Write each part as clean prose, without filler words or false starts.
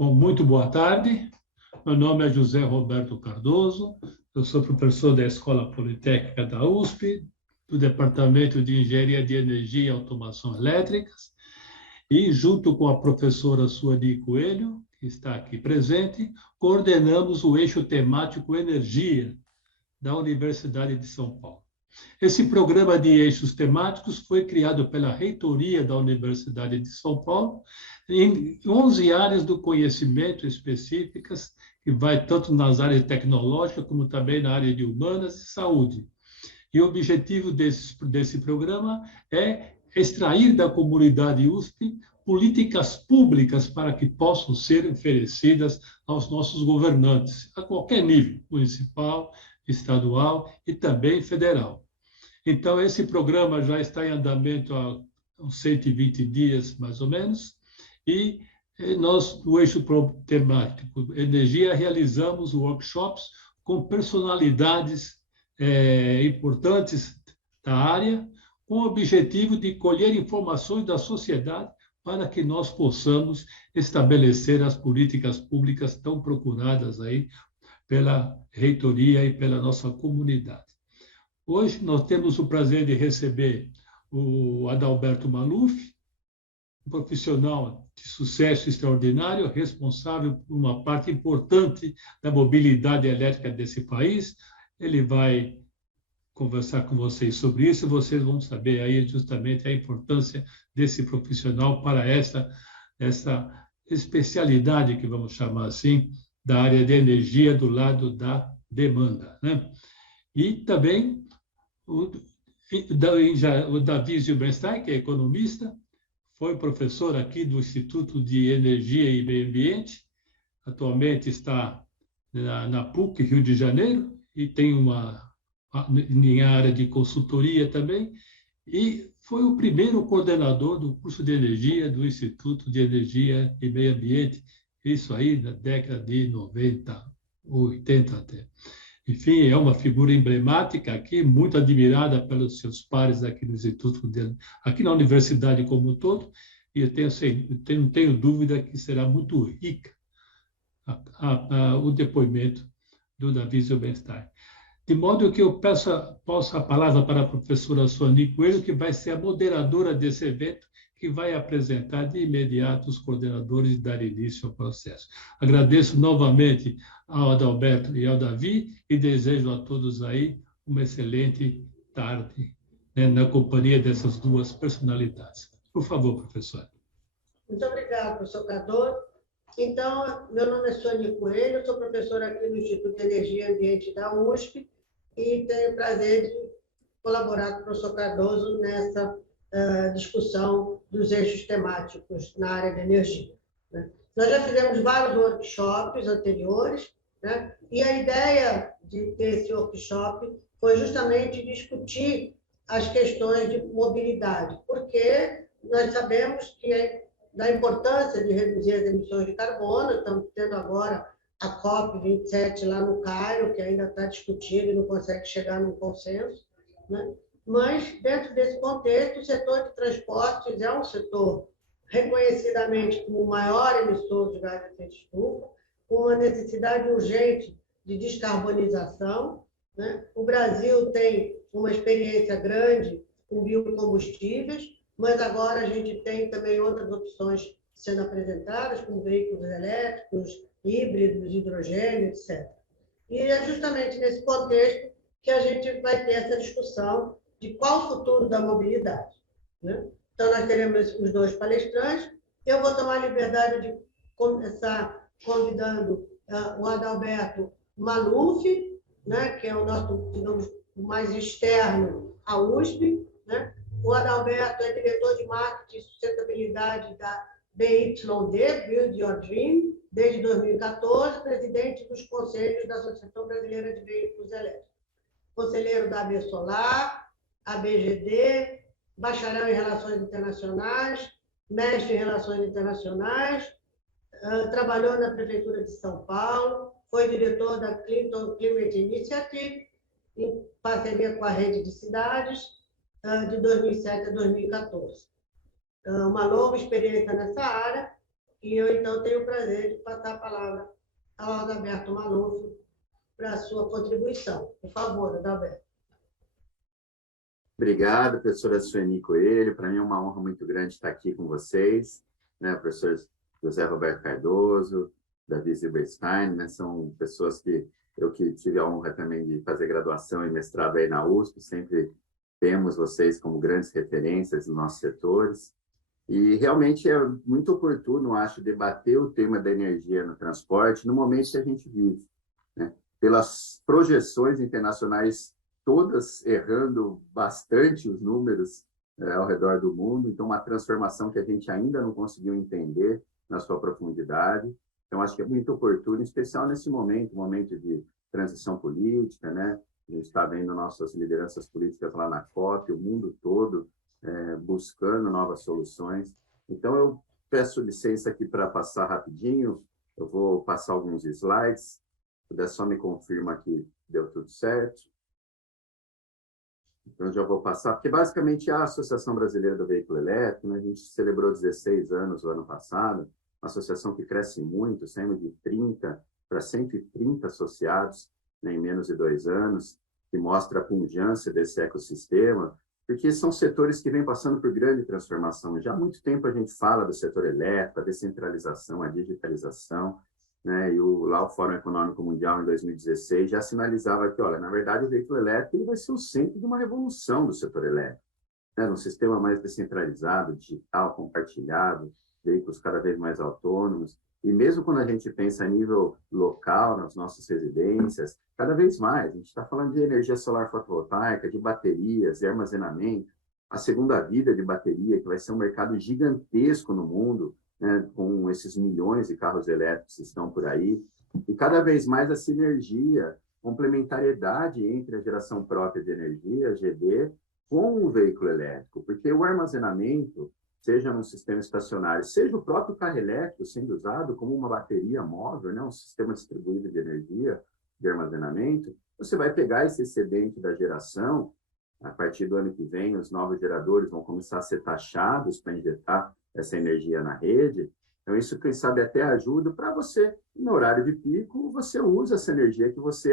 Bom, muito boa tarde. Meu nome é José Roberto Cardoso. Eu sou professor da Escola Politécnica da USP, do Departamento de Engenharia de Energia e Automação Elétricas, e junto com a professora Sueli Coelho, que está aqui presente, coordenamos o eixo temático Energia da Universidade de São Paulo. Esse programa de eixos temáticos foi criado pela reitoria da Universidade de São Paulo em 11 áreas do conhecimento específicas, que vai tanto nas áreas tecnológicas como também na área de humanas e saúde. E o objetivo desse programa é extrair da comunidade USP políticas públicas para que possam ser oferecidas aos nossos governantes, a qualquer nível, municipal, estadual e também federal. Então, esse programa já está em andamento há uns 120 dias, mais ou menos, e nós, no eixo temático Energia, realizamos workshops com personalidades importantes da área, com o objetivo de colher informações da sociedade para que nós possamos estabelecer as políticas públicas tão procuradas aí pela reitoria e pela nossa comunidade. Hoje nós temos o prazer de receber o Adalberto Maluf, um profissional de sucesso extraordinário, responsável por uma parte importante da mobilidade elétrica desse país. Ele vai conversar com vocês sobre isso, e vocês vão saber aí justamente a importância desse profissional para essa especialidade, que vamos chamar assim, da área de energia do lado da demanda, né? E também o Davi Zilberstein, que é economista, foi professor aqui do Instituto de Energia e Meio Ambiente, atualmente está na PUC, Rio de Janeiro, e tem uma área de consultoria também, e foi o primeiro coordenador do curso de energia do Instituto de Energia e Meio Ambiente, isso aí na década de 90, 80 até. Enfim, é uma figura emblemática aqui, muito admirada pelos seus pares aqui no Instituto, aqui na universidade como um todo, e eu não tenho dúvida que será muito rica o depoimento do Davi Zilberstein. De modo que eu passo a palavra para a professora Sueli Coelho, que vai ser a moderadora desse evento, que vai apresentar de imediato os coordenadores e dar início ao processo. Agradeço novamente ao Adalberto e ao Davi e desejo a todos aí uma excelente tarde, né, na companhia dessas duas personalidades. Por favor, professora. Muito obrigada, professor Cardoso. Então, meu nome é Sueli Coelho, sou professora aqui no Instituto de Energia e Ambiente da USP e tenho o prazer de colaborar com o professor Cardoso nessa discussão dos eixos temáticos na área de energia, né? Nós já fizemos vários workshops anteriores, né? E a ideia de ter esse workshop foi justamente discutir as questões de mobilidade, porque nós sabemos que da importância de reduzir as emissões de carbono. Estamos tendo agora a COP27 lá no Cairo, que ainda está discutindo e não consegue chegar num consenso, né? Mas, dentro desse contexto, o setor de transportes é um setor reconhecidamente como o maior emissor de gás de efeito estufa, com uma necessidade urgente de descarbonização, né? O Brasil tem uma experiência grande com biocombustíveis, mas agora a gente tem também outras opções sendo apresentadas, como veículos elétricos, híbridos, hidrogênio, etc. E é justamente nesse contexto que a gente vai ter essa discussão de qual o futuro da mobilidade, né? Então, nós teremos os dois palestrantes. Eu vou tomar a liberdade de começar convidando o Adalberto Maluf, né, que é o nosso, digamos, mais externo à USP, né? O Adalberto é diretor de marketing e sustentabilidade da BYD, Build Your Dream, desde 2014, presidente dos conselhos da Associação Brasileira de Veículos Elétricos, conselheiro da AB Solar, ABGD, bacharel em Relações Internacionais, mestre em Relações Internacionais, trabalhou na Prefeitura de São Paulo, foi diretor da Clinton Climate Initiative, em parceria com a Rede de Cidades, de 2007 a 2014. Uma longa experiência nessa área, E eu, então, tenho o prazer de passar a palavra ao Adalberto Maluf para a sua contribuição. Por favor, Adalberto. Obrigado, professora Sueni Coelho. Para mim é uma honra muito grande estar aqui com vocês, né? Professor José Roberto Cardoso, Davi Zilberstein, né? São pessoas que tive a honra também de fazer graduação e mestrado aí na USP, sempre temos vocês como grandes referências nos nossos setores. E realmente é muito oportuno, acho, debater o tema da energia no transporte no momento que a gente vive, né? Pelas projeções internacionais todas errando bastante os números ao redor do mundo, então uma transformação que a gente ainda não conseguiu entender na sua profundidade. Então acho que é muito oportuno, em especial nesse momento de transição política, né? A gente está vendo nossas lideranças políticas lá na COP, o mundo todo buscando novas soluções. Então eu peço licença aqui para passar rapidinho, eu vou passar alguns slides, se puder só me confirma que deu tudo certo. Então, já vou passar, porque basicamente a Associação Brasileira do Veículo Elétrico, né, a gente celebrou 16 anos o ano passado, uma associação que cresce muito, saímos de 30 para 130 associados, né, em menos de 2 anos, que mostra a pujança desse ecossistema, porque são setores que vêm passando por grande transformação. Já há muito tempo a gente fala do setor elétrico, a descentralização, a digitalização, né? E lá o Fórum Econômico Mundial, em 2016, já sinalizava que, olha, na verdade, o veículo elétrico ele vai ser o centro de uma revolução do setor elétrico, né? Um sistema mais descentralizado, digital, compartilhado, veículos cada vez mais autônomos. E mesmo quando a gente pensa a nível local, nas nossas residências, cada vez mais, a gente está falando de energia solar fotovoltaica, de baterias, de armazenamento, a segunda vida de bateria, que vai ser um mercado gigantesco no mundo, né, com esses milhões de carros elétricos que estão por aí, e cada vez mais a sinergia, complementariedade entre a geração própria de energia, GD, com o veículo elétrico, porque o armazenamento, seja num sistema estacionário, seja o próprio carro elétrico sendo usado como uma bateria móvel, né, um sistema distribuído de energia, de armazenamento, você vai pegar esse excedente da geração, a partir do ano que vem, os novos geradores vão começar a ser taxados para injetar essa energia na rede. Então, isso, quem sabe, até ajuda para você, no horário de pico, você usa essa energia que você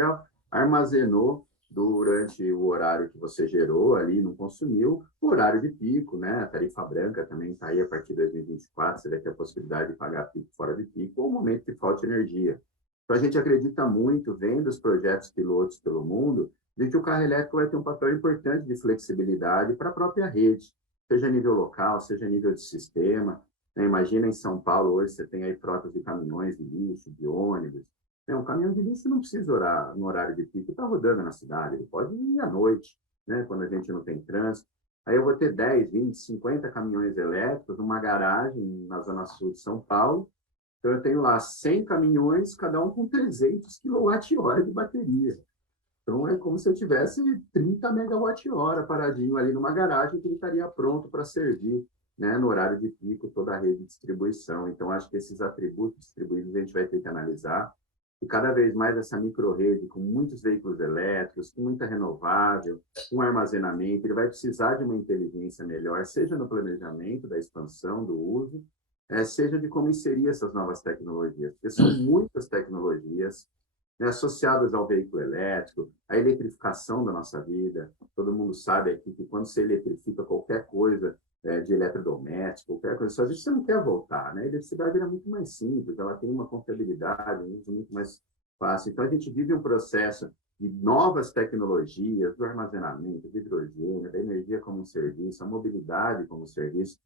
armazenou durante o horário que você gerou ali, não consumiu, o horário de pico, né? A tarifa branca também está aí a partir de 2024, você vai ter a possibilidade de pagar pico fora de pico, ou o momento que falta energia. Então, a gente acredita muito, vendo os projetos pilotos pelo mundo, de que o carro elétrico vai ter um papel importante de flexibilidade para a própria rede, seja a nível local, seja a nível de sistema. Né? Imagina em São Paulo, hoje você tem aí frotas de caminhões de lixo, de ônibus. Um caminhão de lixo não precisa orar no horário de pico, está rodando na cidade, ele pode ir à noite, né? Quando a gente não tem trânsito. Aí eu vou ter 10, 20, 50 caminhões elétricos numa garagem na zona sul de São Paulo. Então eu tenho lá 100 caminhões, cada um com 300 kWh de bateria. Então, é como se eu tivesse 30 megawatt-hora paradinho ali numa garagem que ele estaria pronto para servir, né, no horário de pico, toda a rede de distribuição. Então, acho que esses atributos distribuídos a gente vai ter que analisar. E cada vez mais essa microrrede, com muitos veículos elétricos, com muita renovável, com armazenamento, ele vai precisar de uma inteligência melhor, seja no planejamento da expansão, do uso, seja de como inserir essas novas tecnologias. Porque são muitas tecnologias, né, associadas ao veículo elétrico, à eletrificação da nossa vida. Todo mundo sabe aqui que quando você eletrifica qualquer coisa de eletrodoméstico, qualquer coisa, às vezes você não quer voltar, né? A eletricidade era muito mais simples, ela tem uma confiabilidade, um uso muito mais fácil. Então, a gente vive um processo de novas tecnologias, do armazenamento, do hidrogênio, da energia como um serviço, a mobilidade como um serviço,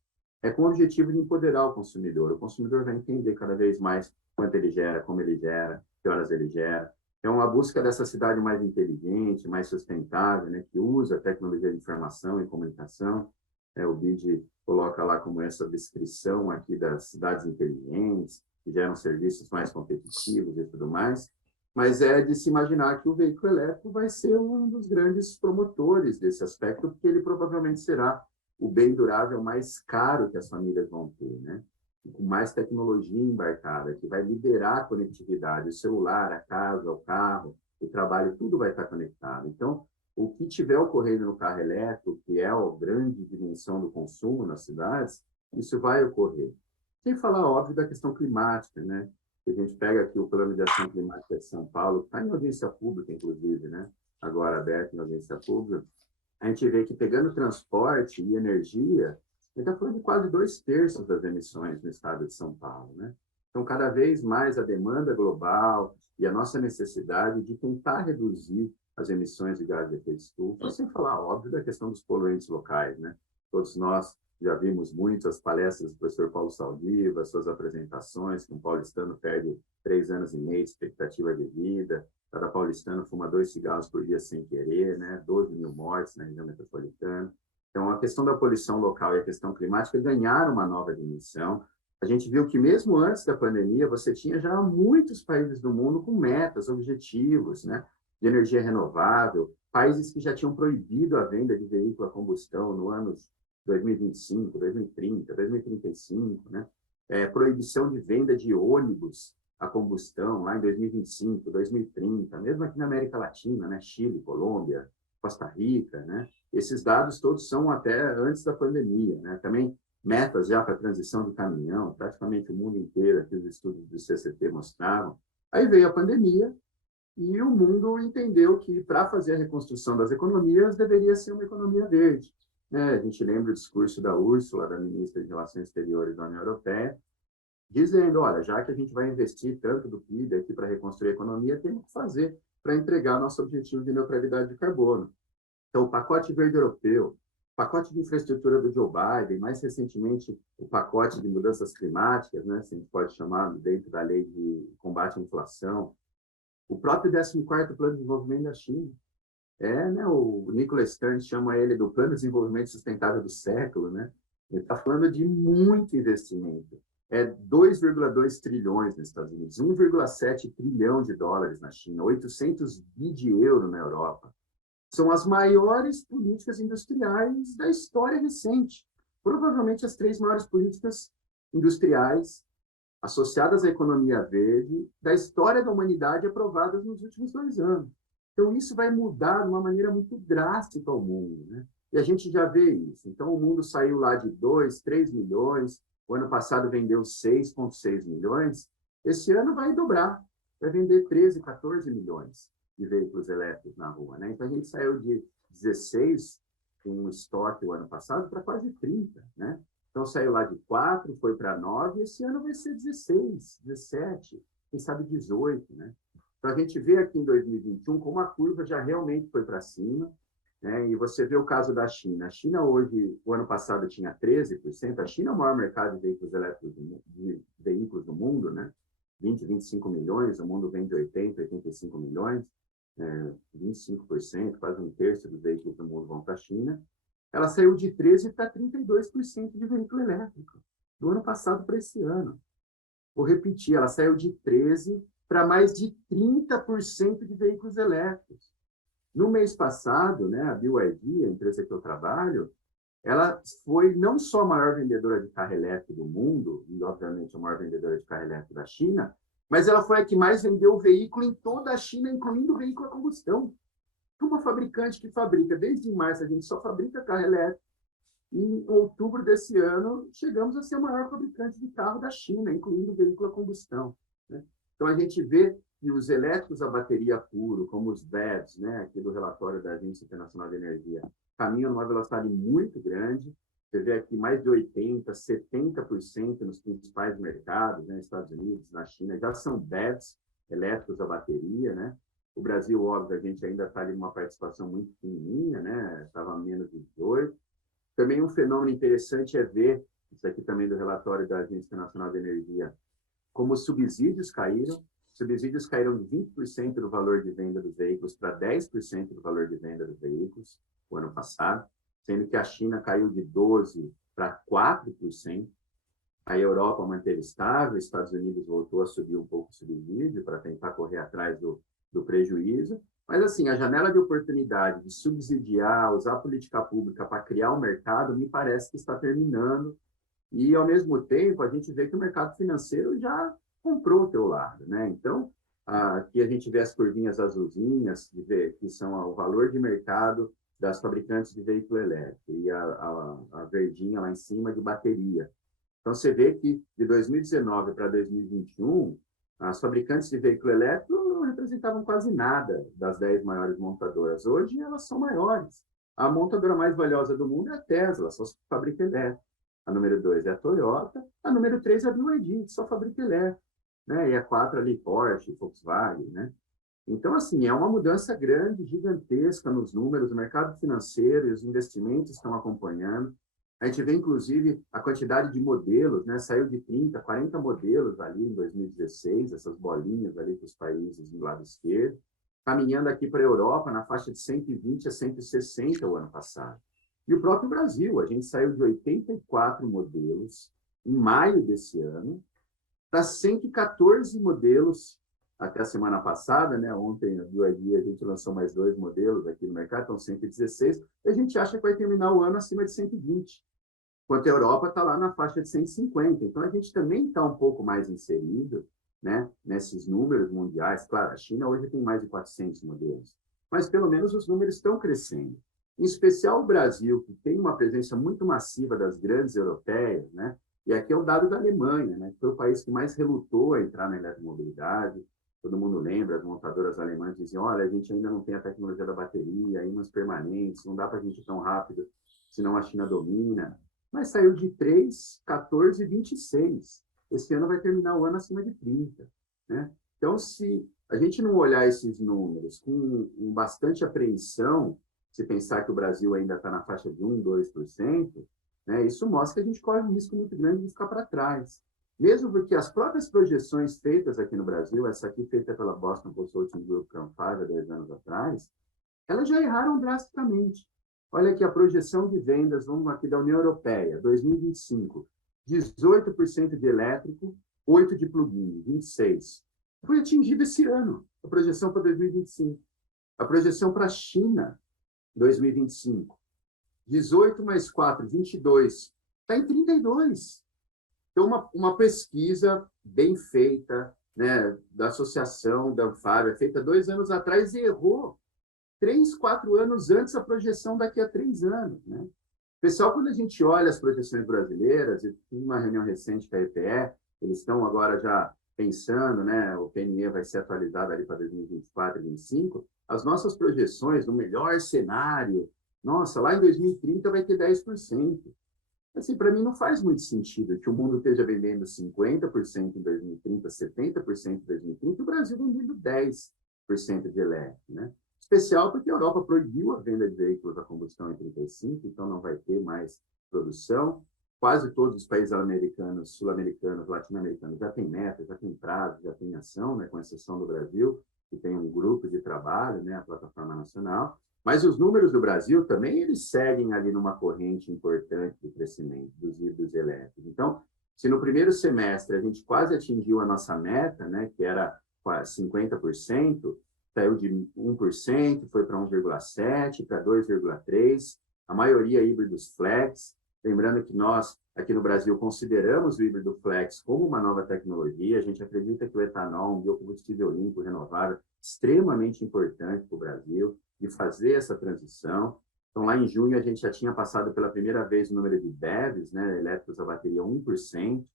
com o objetivo de empoderar o consumidor. O consumidor vai entender cada vez mais quanto ele gera, como ele gera, que horas ele gera. Então, a busca dessa cidade mais inteligente, mais sustentável, né, que usa a tecnologia de informação e comunicação. O BID coloca lá como essa descrição aqui das cidades inteligentes, que geram serviços mais competitivos e tudo mais. Mas é de se imaginar que o veículo elétrico vai ser um dos grandes promotores desse aspecto, porque ele provavelmente será o bem durável mais caro que as famílias vão ter, né? Com mais tecnologia embarcada, que vai liderar a conectividade, o celular, a casa, o carro, o trabalho, tudo vai estar conectado. Então, o que tiver ocorrendo no carro elétrico, que é a grande dimensão do consumo nas cidades, isso vai ocorrer. Sem falar, óbvio, da questão climática, né? A gente pega aqui o Plano de Ação Climática de São Paulo, que está em audiência pública, inclusive, né? Agora aberto em audiência pública, a gente vê que pegando transporte e energia, a gente está falando de quase 2/3 das emissões no estado de São Paulo, né? Então, cada vez mais a demanda global e a nossa necessidade de tentar reduzir as emissões de gás de efeito estufa, sem falar, óbvio, da questão dos poluentes locais, né? Todos nós já vimos muito as palestras do professor Paulo Saldiva, suas apresentações, que um paulistano perde 3 anos e meio de expectativa de vida, cada paulistano fuma 2 cigarros por dia sem querer, né? 12 mil mortes na região metropolitana. Então, a questão da poluição local e a questão climática ganharam uma nova dimensão. A gente viu que mesmo antes da pandemia, você tinha já muitos países do mundo com metas, objetivos, né? De energia renovável, países que já tinham proibido a venda de veículo a combustão no ano 2025, 2030, 2035, né? Proibição de venda de ônibus a combustão lá em 2025, 2030, mesmo aqui na América Latina, né? Chile, Colômbia, Costa Rica, né? Esses dados todos são até antes da pandemia, né? Também metas já para a transição de caminhão, praticamente o mundo inteiro, aqui os estudos do CCT mostravam. Aí veio a pandemia e o mundo entendeu que para fazer a reconstrução das economias deveria ser uma economia verde. A gente lembra o discurso da Úrsula, da ministra de Relações Exteriores da União Europeia, dizendo, olha, já que a gente vai investir tanto do PIB aqui para reconstruir a economia, temos que fazer para entregar nosso objetivo de neutralidade de carbono. Então, o pacote verde europeu, o pacote de infraestrutura do Joe Biden, mais recentemente o pacote de mudanças climáticas, né, se a gente pode chamar dentro da lei de combate à inflação, o próprio 14º Plano de Desenvolvimento da China. Né, o Nicholas Stern chama ele do Plano de Desenvolvimento Sustentável do século, né? Ele está falando de muito investimento. 2,2 trilhões nos Estados Unidos, 1,7 trilhão de dólares na China, 800 bi de euro na Europa. São as maiores políticas industriais da história recente. Provavelmente as 3 maiores políticas industriais associadas à economia verde da história da humanidade aprovadas nos últimos 2 anos. Então, isso vai mudar de uma maneira muito drástica o mundo, né? E a gente já vê isso. Então, o mundo saiu lá de 2, 3 milhões, o ano passado vendeu 6,6 milhões, esse ano vai dobrar, vai vender 13, 14 milhões de veículos elétricos na rua, né? Então, a gente saiu de 16 com estoque o ano passado para quase 30, né? Então, saiu lá de 4, foi para 9, esse ano vai ser 16, 17, quem sabe 18, né? Então, a gente vê aqui em 2021 como a curva já realmente foi para cima, né? E você vê o caso da China. A China hoje, o ano passado, tinha 13%. A China é o maior mercado de veículos elétricos do mundo, né? 20, 25 milhões, o mundo vende 80, 85 milhões, 25%, quase 1/3 dos veículos do mundo vão para a China. Ela saiu de 13% para 32% de veículo elétrico, do ano passado para esse ano. Vou repetir, ela saiu de 13% para mais de 30% de veículos elétricos. No mês passado, né, a BYD, a empresa que eu trabalho, ela foi não só a maior vendedora de carro elétrico do mundo, e obviamente a maior vendedora de carro elétrico da China, mas ela foi a que mais vendeu veículo em toda a China, incluindo veículo a combustão. Uma fabricante que fabrica, desde março a gente só fabrica carro elétrico, e em outubro desse ano chegamos a ser a maior fabricante de carro da China, incluindo veículo a combustão, né? Então, a gente vê que os elétricos a bateria puro, como os BEVs, né, aqui do relatório da Agência Internacional de Energia, caminham numa velocidade muito grande. Você vê aqui mais de 80%, 70% nos principais mercados, né, Estados Unidos, na China, já são BEVs, elétricos a bateria, né? O Brasil, óbvio, a gente ainda está ali numa participação muito pequenininha, né? Estava menos de 18%. Também um fenômeno interessante é ver, isso aqui também do relatório da Agência Internacional de Energia, como os subsídios caíram. Subsídios caíram de 20% do valor de venda dos veículos para 10% do valor de venda dos veículos o ano passado, sendo que a China caiu de 12% para 4%. A Europa manteve estável, os Estados Unidos voltou a subir um pouco o subsídio para tentar correr atrás do prejuízo. Mas, assim, a janela de oportunidade de subsidiar, usar a política pública para criar um mercado, me parece que está terminando. E, ao mesmo tempo, a gente vê que o mercado financeiro já comprou o teu lado, né? Então, aqui a gente vê as curvinhas azulzinhas, que são o valor de mercado das fabricantes de veículo elétrico, e a verdinha lá em cima de bateria. Então, você vê que de 2019 para 2021, as fabricantes de veículo elétrico não representavam quase nada das 10 maiores montadoras. Hoje, elas são maiores. A montadora mais valiosa do mundo é a Tesla, só fabrica elétrico. A número 2 é a Toyota. A número 3 é a BYD, que só fabrica elétrico. Né? E a 4 ali, Porsche, Volkswagen. Né? Então, assim, é uma mudança grande, gigantesca nos números. O mercado financeiro e os investimentos estão acompanhando. A gente vê, inclusive, a quantidade de modelos, né? Saiu de 30, 40 modelos ali em 2016, essas bolinhas ali para os países do lado esquerdo, caminhando aqui para a Europa na faixa de 120 a 160 o ano passado. E o próprio Brasil, a gente saiu de 84 modelos em maio desse ano para 114 modelos até a semana passada, né? Ontem, a gente lançou mais 2 modelos aqui no mercado, então 116, e a gente acha que vai terminar o ano acima de 120. Enquanto a Europa está lá na faixa de 150. Então, a gente também está um pouco mais inserido, né, nesses números mundiais. Claro, a China hoje tem mais de 400 modelos, mas pelo menos os números estão crescendo. Em especial o Brasil, que tem uma presença muito massiva das grandes europeias, né? E aqui é o dado da Alemanha, né? Que foi o país que mais relutou a entrar na eletromobilidade. Todo mundo lembra, as montadoras alemãs diziam, olha, a gente ainda não tem a tecnologia da bateria, ímãs permanentes, não dá para a gente ir tão rápido, senão a China domina. Mas saiu de 3, 14 e 26. Esse ano vai terminar o ano acima de 30. Né? Então, se a gente não olhar esses números com bastante apreensão, se pensar que o Brasil ainda está na faixa de 1, 2%, né, isso mostra que a gente corre um risco muito grande de ficar para trás. Mesmo porque as próprias projeções feitas aqui no Brasil, essa aqui feita pela Boston Consulting Group Campari há 2 anos atrás, elas já erraram drasticamente. Olha aqui a projeção de vendas, vamos aqui da União Europeia, 2025, 18% de elétrico, 8% de plug-in, 26%. Foi atingido esse ano, a projeção para 2025. A projeção para a China, 2025, 18 mais 4, 22, está em 32. Então, uma pesquisa bem feita, né, da associação da Anfávia, feita 2 anos atrás, e errou 3, 4 anos antes a projeção daqui a 3 anos. Né? Pessoal, quando a gente olha as projeções brasileiras, eu tive uma reunião recente com a EPE, eles estão agora já pensando, né, o PNE vai ser atualizado ali para 2024 e 2025, as nossas projeções, no melhor cenário, nossa, lá em 2030 vai ter 10%. Assim, para mim não faz muito sentido que o mundo esteja vendendo 50% em 2030, 70% em 2030, e o Brasil vendendo 10% de elétrico, né? Especial porque a Europa proibiu a venda de veículos a combustão em 35, então não vai ter mais produção. Quase todos os países americanos, sul-americanos, latino-americanos já têm meta, já têm prazo, já têm ação, né, com exceção do Brasil, que tem um grupo de trabalho, né, a Plataforma Nacional. Mas os números do Brasil também, eles seguem ali numa corrente importante de crescimento dos híbridos elétricos. Então, se no primeiro semestre a gente quase atingiu a nossa meta, né, que era 50%, saiu de 1%, foi para 1,7%, para 2,3%, a maioria híbridos flex. Lembrando que nós, aqui no Brasil, consideramos o híbrido flex como uma nova tecnologia. A gente acredita que o etanol, um biocombustível limpo, renovável, é extremamente importante para o Brasil, de fazer essa transição. Então, lá em junho, a gente já tinha passado pela primeira vez o número de BEVs, né, elétricos a bateria, 1%.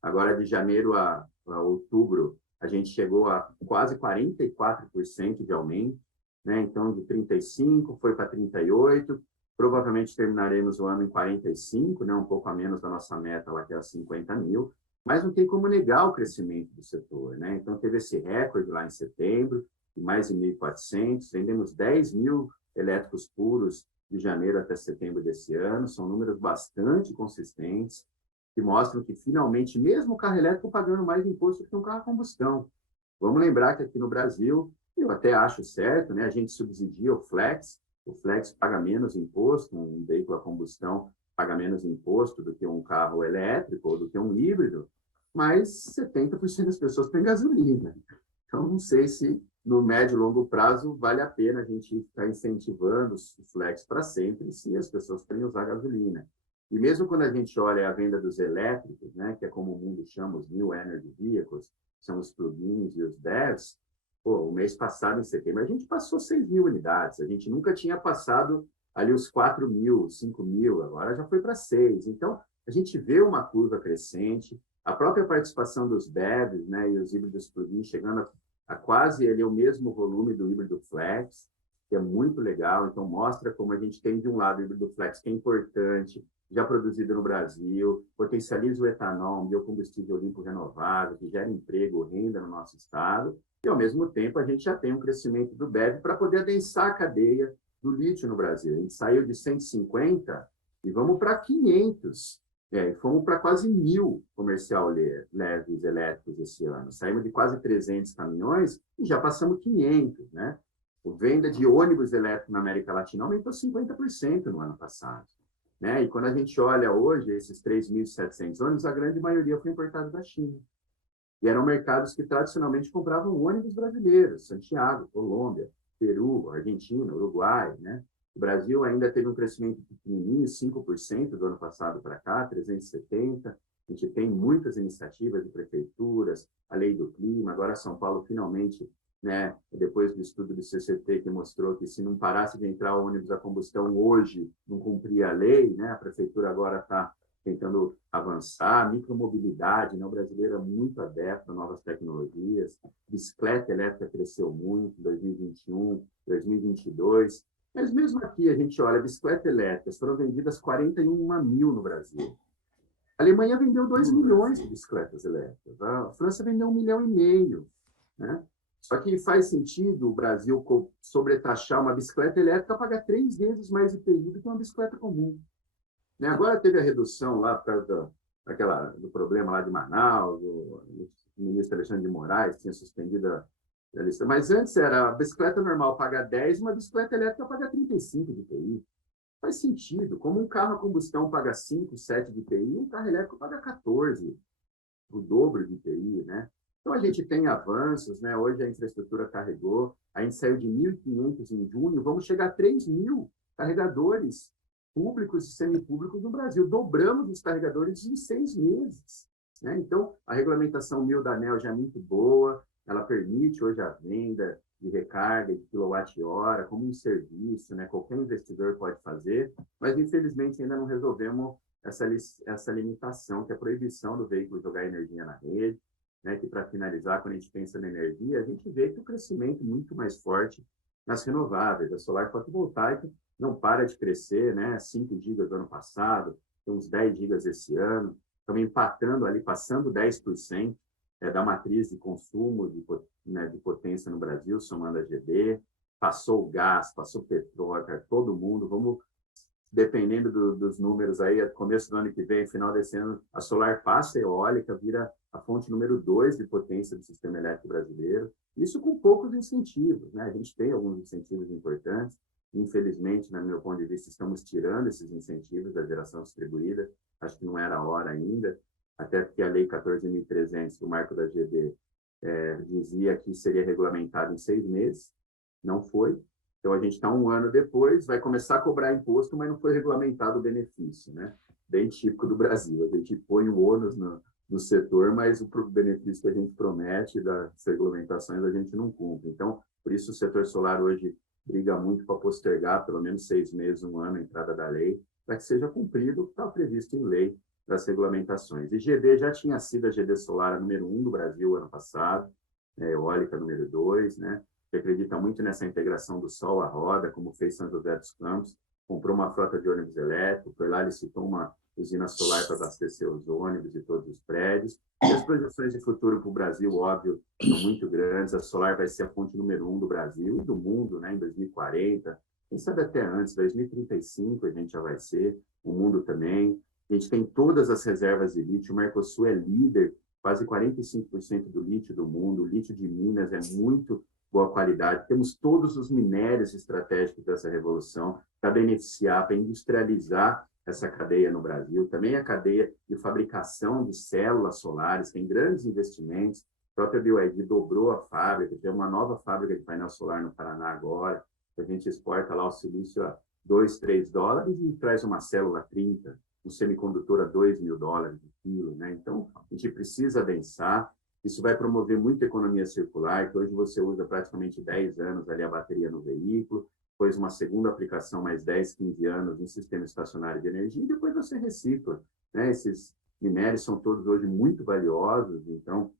Agora, de janeiro a outubro, a gente chegou a quase 44% de aumento, né? Então, de 35% foi para 38%, provavelmente terminaremos o ano em 45%, né? Um pouco a menos da nossa meta, lá que é 50 mil, mas não tem como negar o crescimento do setor, né? Então, teve esse recorde lá em setembro, de mais de 1.400, vendemos 10 mil elétricos puros de janeiro até setembro desse ano, são números bastante consistentes, que mostram que, finalmente, mesmo o carro elétrico pagando mais imposto que um carro a combustão. Vamos lembrar que aqui no Brasil, eu até acho certo, né, a gente subsidia o flex paga menos imposto, um veículo a combustão paga menos imposto do que um carro elétrico ou do que um híbrido, mas 70% das pessoas têm gasolina. Então, não sei se no médio e longo prazo vale a pena a gente ficar incentivando o flex para sempre, se as pessoas querem usar gasolina. E mesmo quando a gente olha a venda dos elétricos, né, que é como o mundo chama os New Energy Vehicles, são os plug-ins e os BEVs, o mês passado, em setembro, a gente passou 6 mil unidades, a gente nunca tinha passado ali os 4 mil, 5 mil, agora já foi para 6. Então, a gente vê uma curva crescente, a própria participação dos BEVs, né, e os híbridos plug-in chegando a quase o mesmo volume do híbrido flex, que é muito legal. Então, mostra como a gente tem, de um lado, o híbrido flex, que é importante, já produzido no Brasil, potencializa o etanol, um biocombustível limpo renovável, que gera emprego, renda no nosso estado, e, ao mesmo tempo, a gente já tem um crescimento do BEV para poder adensar a cadeia do lítio no Brasil. A gente saiu de 150 e vamos para 500. Fomos para quase 1.000 comercial leves elétricos esse ano. Saímos de quase 300 caminhões e já passamos 500, né? A venda de ônibus elétricos na América Latina aumentou 50% no ano passado, né? E quando a gente olha hoje, esses 3.700 ônibus, a grande maioria foi importado da China. E eram mercados que tradicionalmente compravam ônibus brasileiros, Santiago, Colômbia, Peru, Argentina, Uruguai, né? O Brasil ainda teve um crescimento pequenininho, 5% do ano passado para cá, 370. A gente tem muitas iniciativas de prefeituras, a lei do clima. Agora São Paulo finalmente, né, depois do estudo do CCT que mostrou que se não parasse de entrar ônibus a combustão hoje, não cumpria a lei, né? A prefeitura agora está tentando avançar. Micromobilidade, né? O brasileiro é muito adepto a novas tecnologias. Bicicleta elétrica cresceu muito em 2021, 2022. Mas mesmo aqui, a gente olha, bicicletas elétricas foram vendidas 41.000 no Brasil. A Alemanha vendeu 2 milhões de bicicletas elétricas. A França vendeu 1,5 milhão, né? Só que faz sentido o Brasil sobretaxar uma bicicleta elétrica, pagar 3 vezes mais IPI do que uma bicicleta comum, né? Agora teve a redução lá por causa do problema lá de Manaus, o ministro Alexandre de Moraes tinha suspendido a lista. Mas antes era a bicicleta normal paga 10, uma bicicleta elétrica paga 35 de IPI. Faz sentido. Como um carro a combustão paga 5, 7 de IPI, um carro elétrico paga 14, o dobro de IPI, né? Então, a gente tem avanços, né? Hoje a infraestrutura carregou, a gente saiu de 1.500 em junho, vamos chegar a 3.000 carregadores públicos e semipúblicos no Brasil. Dobramos os carregadores em 6 meses, né? Então, a regulamentação 1000 da ANEEL já é muito boa, ela permite hoje a venda de recarga de quilowatt-hora como um serviço, né? Qualquer investidor pode fazer, mas infelizmente ainda não resolvemos essa limitação, que é a proibição do veículo jogar energia na rede, né? Que, para finalizar, quando a gente pensa na energia, a gente vê que o crescimento é muito mais forte nas renováveis. A solar fotovoltaica não para de crescer, né? 5 gigas do ano passado, tem uns 10 gigas esse ano, estamos empatando ali, passando 10%. Da matriz de consumo de potência no Brasil, somando a GB, passou o gás, passou o petróleo, todo mundo. Vamos, dependendo dos números aí, começo do ano que vem, final desse ano, a solar passa a eólica, vira a fonte número 2 de potência do sistema elétrico brasileiro. Isso com poucos incentivos, né? A gente tem alguns incentivos importantes. Infelizmente, no meu ponto de vista, estamos tirando esses incentivos da geração distribuída. Acho que não era a hora ainda, até porque a Lei 14.300, o marco da GB, dizia que seria regulamentado em 6 meses, não foi. Então, a gente está 1 ano depois, vai começar a cobrar imposto, mas não foi regulamentado o benefício, né? Bem típico do Brasil, a gente põe o ônus no setor, mas o benefício que a gente promete das regulamentações a gente não cumpre. Então, por isso o setor solar hoje briga muito para postergar pelo menos 6 meses, 1 ano a entrada da lei, para que seja cumprido o que está previsto em lei das regulamentações. E GD já tinha sido a GD Solar a número 1 do Brasil ano passado, eólica número 2, né? Que acredita muito nessa integração do sol à roda, como fez São José dos Campos, comprou uma frota de ônibus elétrico, foi lá e licitou uma usina solar para abastecer os ônibus e todos os prédios. E as projeções de futuro para o Brasil, óbvio, são muito grandes. A solar vai ser a fonte número 1 do Brasil e do mundo, né? Em 2040, quem sabe até antes, 2035 a gente já vai ser, o mundo também. A gente tem todas as reservas de lítio, o Mercosul é líder, quase 45% do lítio do mundo, o lítio de Minas é muito boa qualidade, temos todos os minérios estratégicos dessa revolução para beneficiar, para industrializar essa cadeia no Brasil, também a cadeia de fabricação de células solares, tem grandes investimentos, a própria BYD dobrou a fábrica, tem uma nova fábrica de painel solar no Paraná agora, a gente exporta lá o silício a $2, $3 e traz uma célula a 30, um semicondutor a $2.000 de quilo, né? Então, a gente precisa adensar. Isso vai promover muita economia circular, que hoje você usa praticamente 10 anos ali a bateria no veículo, depois uma segunda aplicação mais 10, 15 anos em sistema estacionário de energia, e depois você recicla, né? Esses minérios são todos hoje muito valiosos, então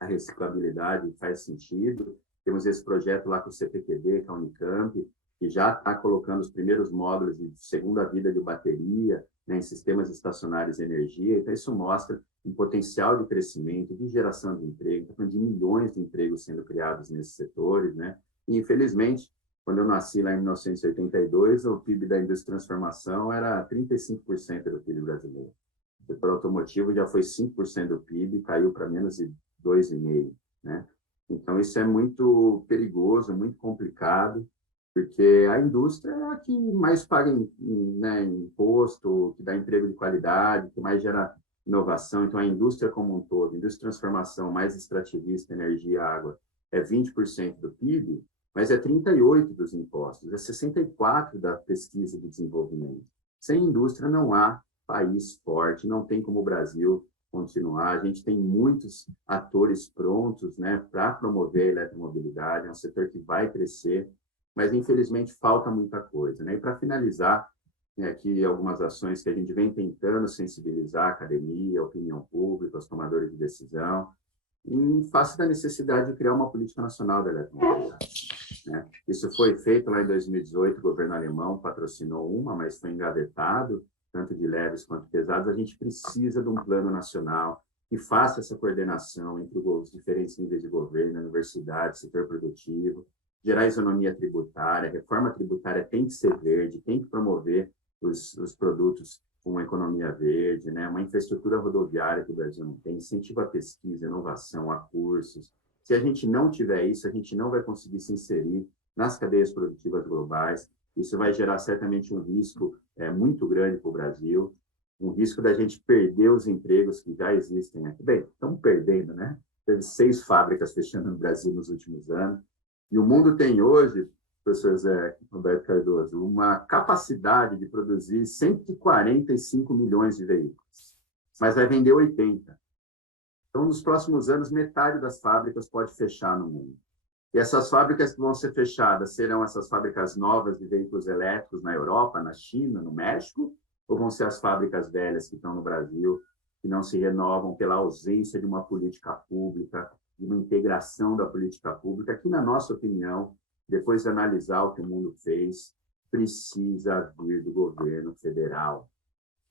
a reciclabilidade faz sentido. Temos esse projeto lá com o CPQD, com a Unicamp, que já está colocando os primeiros módulos de segunda vida de bateria, né, em sistemas estacionários de energia. Então, isso mostra um potencial de crescimento, de geração de emprego, de milhões de empregos sendo criados nesses setores, né? E, infelizmente, quando eu nasci lá em 1982, o PIB da indústria de transformação era 35% do PIB brasileiro. O setor automotivo já foi 5% do PIB, caiu para menos de 2,5%, né? Então, isso é muito perigoso, muito complicado, porque a indústria é a que mais paga, né, imposto, que dá emprego de qualidade, que mais gera inovação. Então, a indústria como um todo, indústria de transformação mais extrativista, energia, água, é 20% do PIB, mas é 38% dos impostos, é 64% da pesquisa e do desenvolvimento. Sem indústria não há país forte, não tem como o Brasil continuar. A gente tem muitos atores prontos, né, para promover a eletromobilidade, é um setor que vai crescer, mas infelizmente falta muita coisa, né? E para finalizar, aqui algumas ações que a gente vem tentando sensibilizar a academia, a opinião pública, os tomadores de decisão, em face da necessidade de criar uma política nacional da eletromobilidade, né? Isso foi feito lá em 2018, o governo alemão patrocinou uma, mas foi engavetado, tanto de leves quanto pesados. A gente precisa de um plano nacional que faça essa coordenação entre os diferentes níveis de governo, universidade, setor produtivo, gerar isonomia tributária. A reforma tributária tem que ser verde, tem que promover os produtos com uma economia verde, né? Uma infraestrutura rodoviária que o Brasil não tem, incentivo à pesquisa, inovação, a cursos. Se a gente não tiver isso, a gente não vai conseguir se inserir nas cadeias produtivas globais. Isso vai gerar certamente um risco muito grande para o Brasil, um risco da gente perder os empregos que já existem aqui. Bem, estamos perdendo, né? Teve 6 fábricas fechando no Brasil nos últimos anos. E o mundo tem hoje, professor Zé Roberto Cardoso, uma capacidade de produzir 145 milhões de veículos, mas vai vender 80. Então, nos próximos anos, metade das fábricas pode fechar no mundo. E essas fábricas que vão ser fechadas serão essas fábricas novas de veículos elétricos na Europa, na China, no México, ou vão ser as fábricas velhas que estão no Brasil, que não se renovam pela ausência de uma política pública, de uma integração da política pública, que, na nossa opinião, depois de analisar o que o mundo fez, precisa vir do governo federal.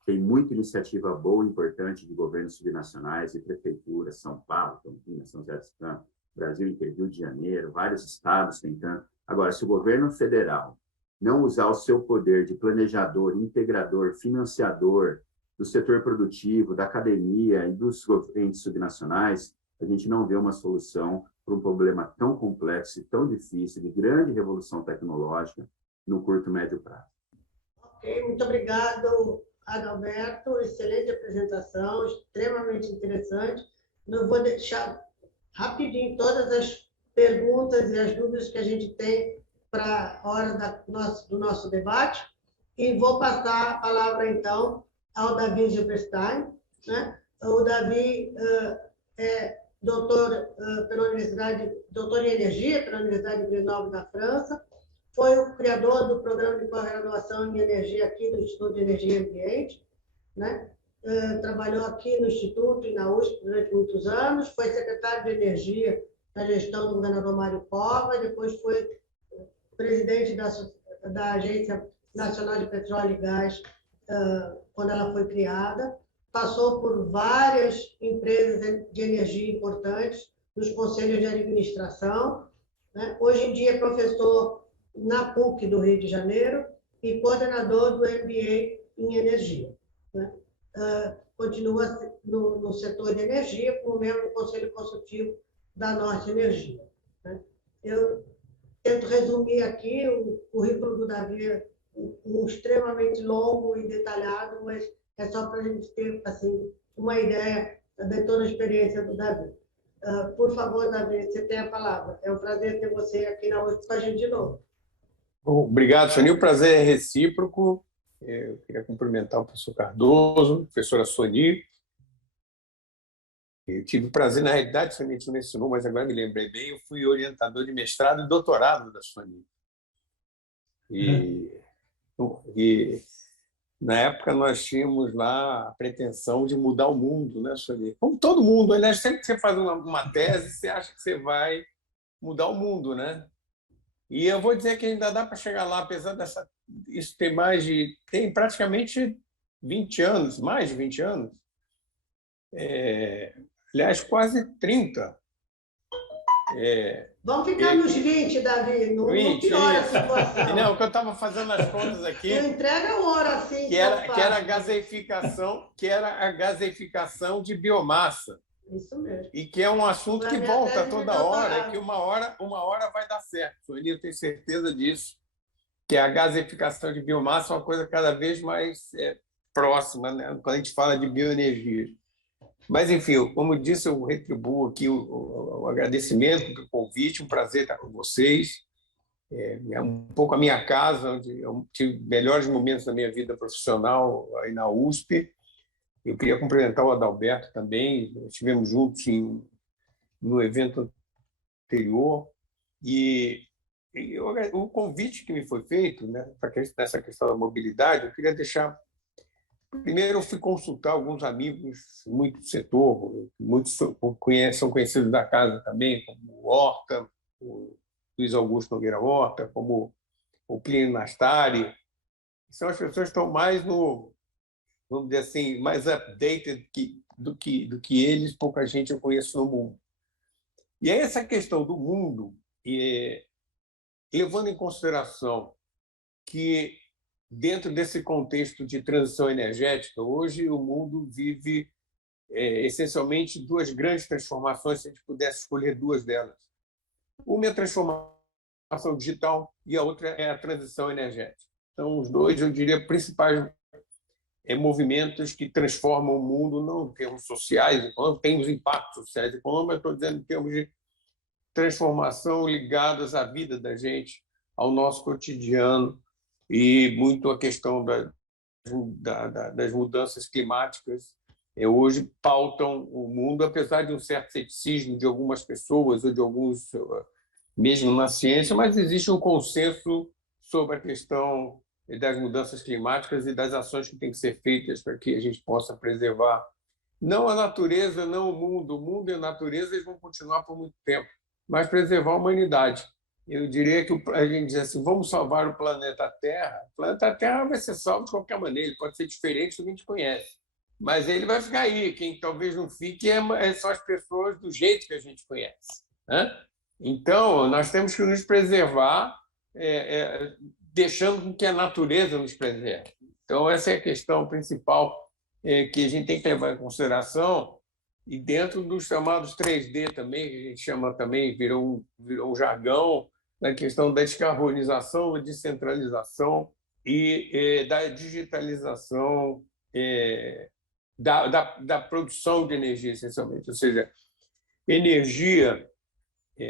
Tem muita iniciativa boa e importante de governos subnacionais e prefeituras, São Paulo, Campinas, São José dos Campos, Brasil inteiro, Rio de Janeiro, vários estados tentando. Agora, se o governo federal não usar o seu poder de planejador, integrador, financiador do setor produtivo, da academia e dos governos subnacionais, a gente não vê uma solução para um problema tão complexo e tão difícil, de grande revolução tecnológica, no curto e médio prazo. Ok, muito obrigado, Adalberto. Excelente apresentação, extremamente interessante. Não vou deixar rapidinho todas as perguntas e as dúvidas que a gente tem para a hora do nosso debate. E vou passar a palavra, então, ao Davi Gilberstein, né? O Davi é doutor em energia pela Universidade de Grenoble, da França, foi o criador do programa de pós-graduação em energia aqui do Instituto de Energia e Ambiente, né? Trabalhou aqui no Instituto e na USP durante muitos anos, foi secretário de Energia na gestão do governador Mário Covas, depois foi presidente da Agência Nacional de Petróleo e Gás, quando ela foi criada, passou por várias empresas de energia importantes, nos conselhos de administração, né? Hoje em dia é professor na PUC do Rio de Janeiro e coordenador do MBA em energia, né? Continua no setor de energia como membro do Conselho Consultivo da Norte Energia, né? Eu tento resumir aqui o currículo do Davi, extremamente longo e detalhado, mas é só para a gente ter assim, uma ideia de toda a experiência do Davi. Por favor, Davi, você tem a palavra. É um prazer ter você aqui na USP com a gente de novo. Obrigado, Sonia. O prazer é recíproco. Eu queria cumprimentar o professor Cardoso, a professora Soni. Eu tive o prazer, na realidade, Sonia não mencionou, mas agora me lembrei bem, eu fui orientador de mestrado e doutorado da Soni. E na época nós tínhamos lá a pretensão de mudar o mundo, né, Sueli? Como todo mundo, aliás, sempre que você faz uma tese, você acha que você vai mudar o mundo, né? E eu vou dizer que ainda dá para chegar lá, apesar isso tem praticamente 20 anos, mais de 20 anos. Aliás, quase 30. Vamos ficar nos 20, Davi, não piora a situação. Não, que eu estava fazendo as contas aqui. Não entrega o ouro assim. Que era a gaseificação de biomassa. Isso mesmo. E que é um assunto que volta toda hora, que uma hora vai dar certo. Eu tenho certeza disso, que a gaseificação de biomassa é uma coisa cada vez mais próxima, né? Quando a gente fala de bioenergia. Mas, enfim, como disse, eu retribuo aqui o agradecimento do convite, um prazer estar com vocês. É um pouco a minha casa, onde eu tive melhores momentos da minha vida profissional aí na USP. Eu queria cumprimentar o Adalberto também, estivemos juntos no evento anterior, e o convite que me foi feito, né, nessa questão da mobilidade, eu queria deixar... Primeiro, eu fui consultar alguns amigos muito do setor, muitos são conhecidos da casa também, como o Horta, o Luiz Augusto Nogueira Horta, como o Plínio Nastari. São as pessoas que estão mais vamos dizer assim, mais updated do que eles, pouca gente eu conheço no mundo. E aí essa questão do mundo, levando em consideração que, dentro desse contexto de transição energética, hoje o mundo vive essencialmente duas grandes transformações, se a gente pudesse escolher duas delas. Uma é a transformação digital e a outra é a transição energética. Então, os dois, eu diria, principais movimentos que transformam o mundo, não em termos sociais, tem os impactos sociais e econômicos, mas estou dizendo em termos de transformação ligadas à vida da gente, ao nosso cotidiano, e muito a questão das mudanças climáticas hoje pautam o mundo, apesar de um certo ceticismo de algumas pessoas ou de alguns, mesmo na ciência, mas existe um consenso sobre a questão das mudanças climáticas e das ações que têm que ser feitas para que a gente possa preservar não a natureza, não o mundo. O mundo e a natureza eles vão continuar por muito tempo, mas preservar a humanidade. Eu diria que a gente diz assim, vamos salvar o planeta Terra. O planeta Terra vai ser salvo de qualquer maneira, ele pode ser diferente do que a gente conhece, mas ele vai ficar aí. Quem talvez não fique são as pessoas do jeito que a gente conhece, né? Então, nós temos que nos preservar deixando que a natureza nos preserve. Então, essa é a questão principal que a gente tem que levar em consideração, e dentro dos chamados 3D também, que a gente chama também, virou um jargão, na questão da descarbonização, da descentralização e da digitalização da produção de energia, essencialmente. Ou seja, energia,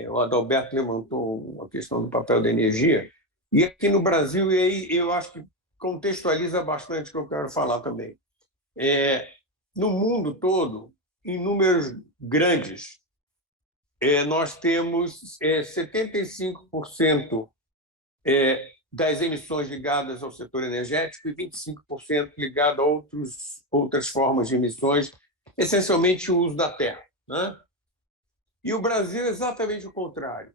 o Adalberto levantou a questão do papel da energia, e aqui no Brasil, e aí eu acho que contextualiza bastante o que eu quero falar também. No mundo todo, em números grandes, nós temos 75% das emissões ligadas ao setor energético e 25% ligado a outras formas de emissões, essencialmente o uso da terra, né? E o Brasil é exatamente o contrário.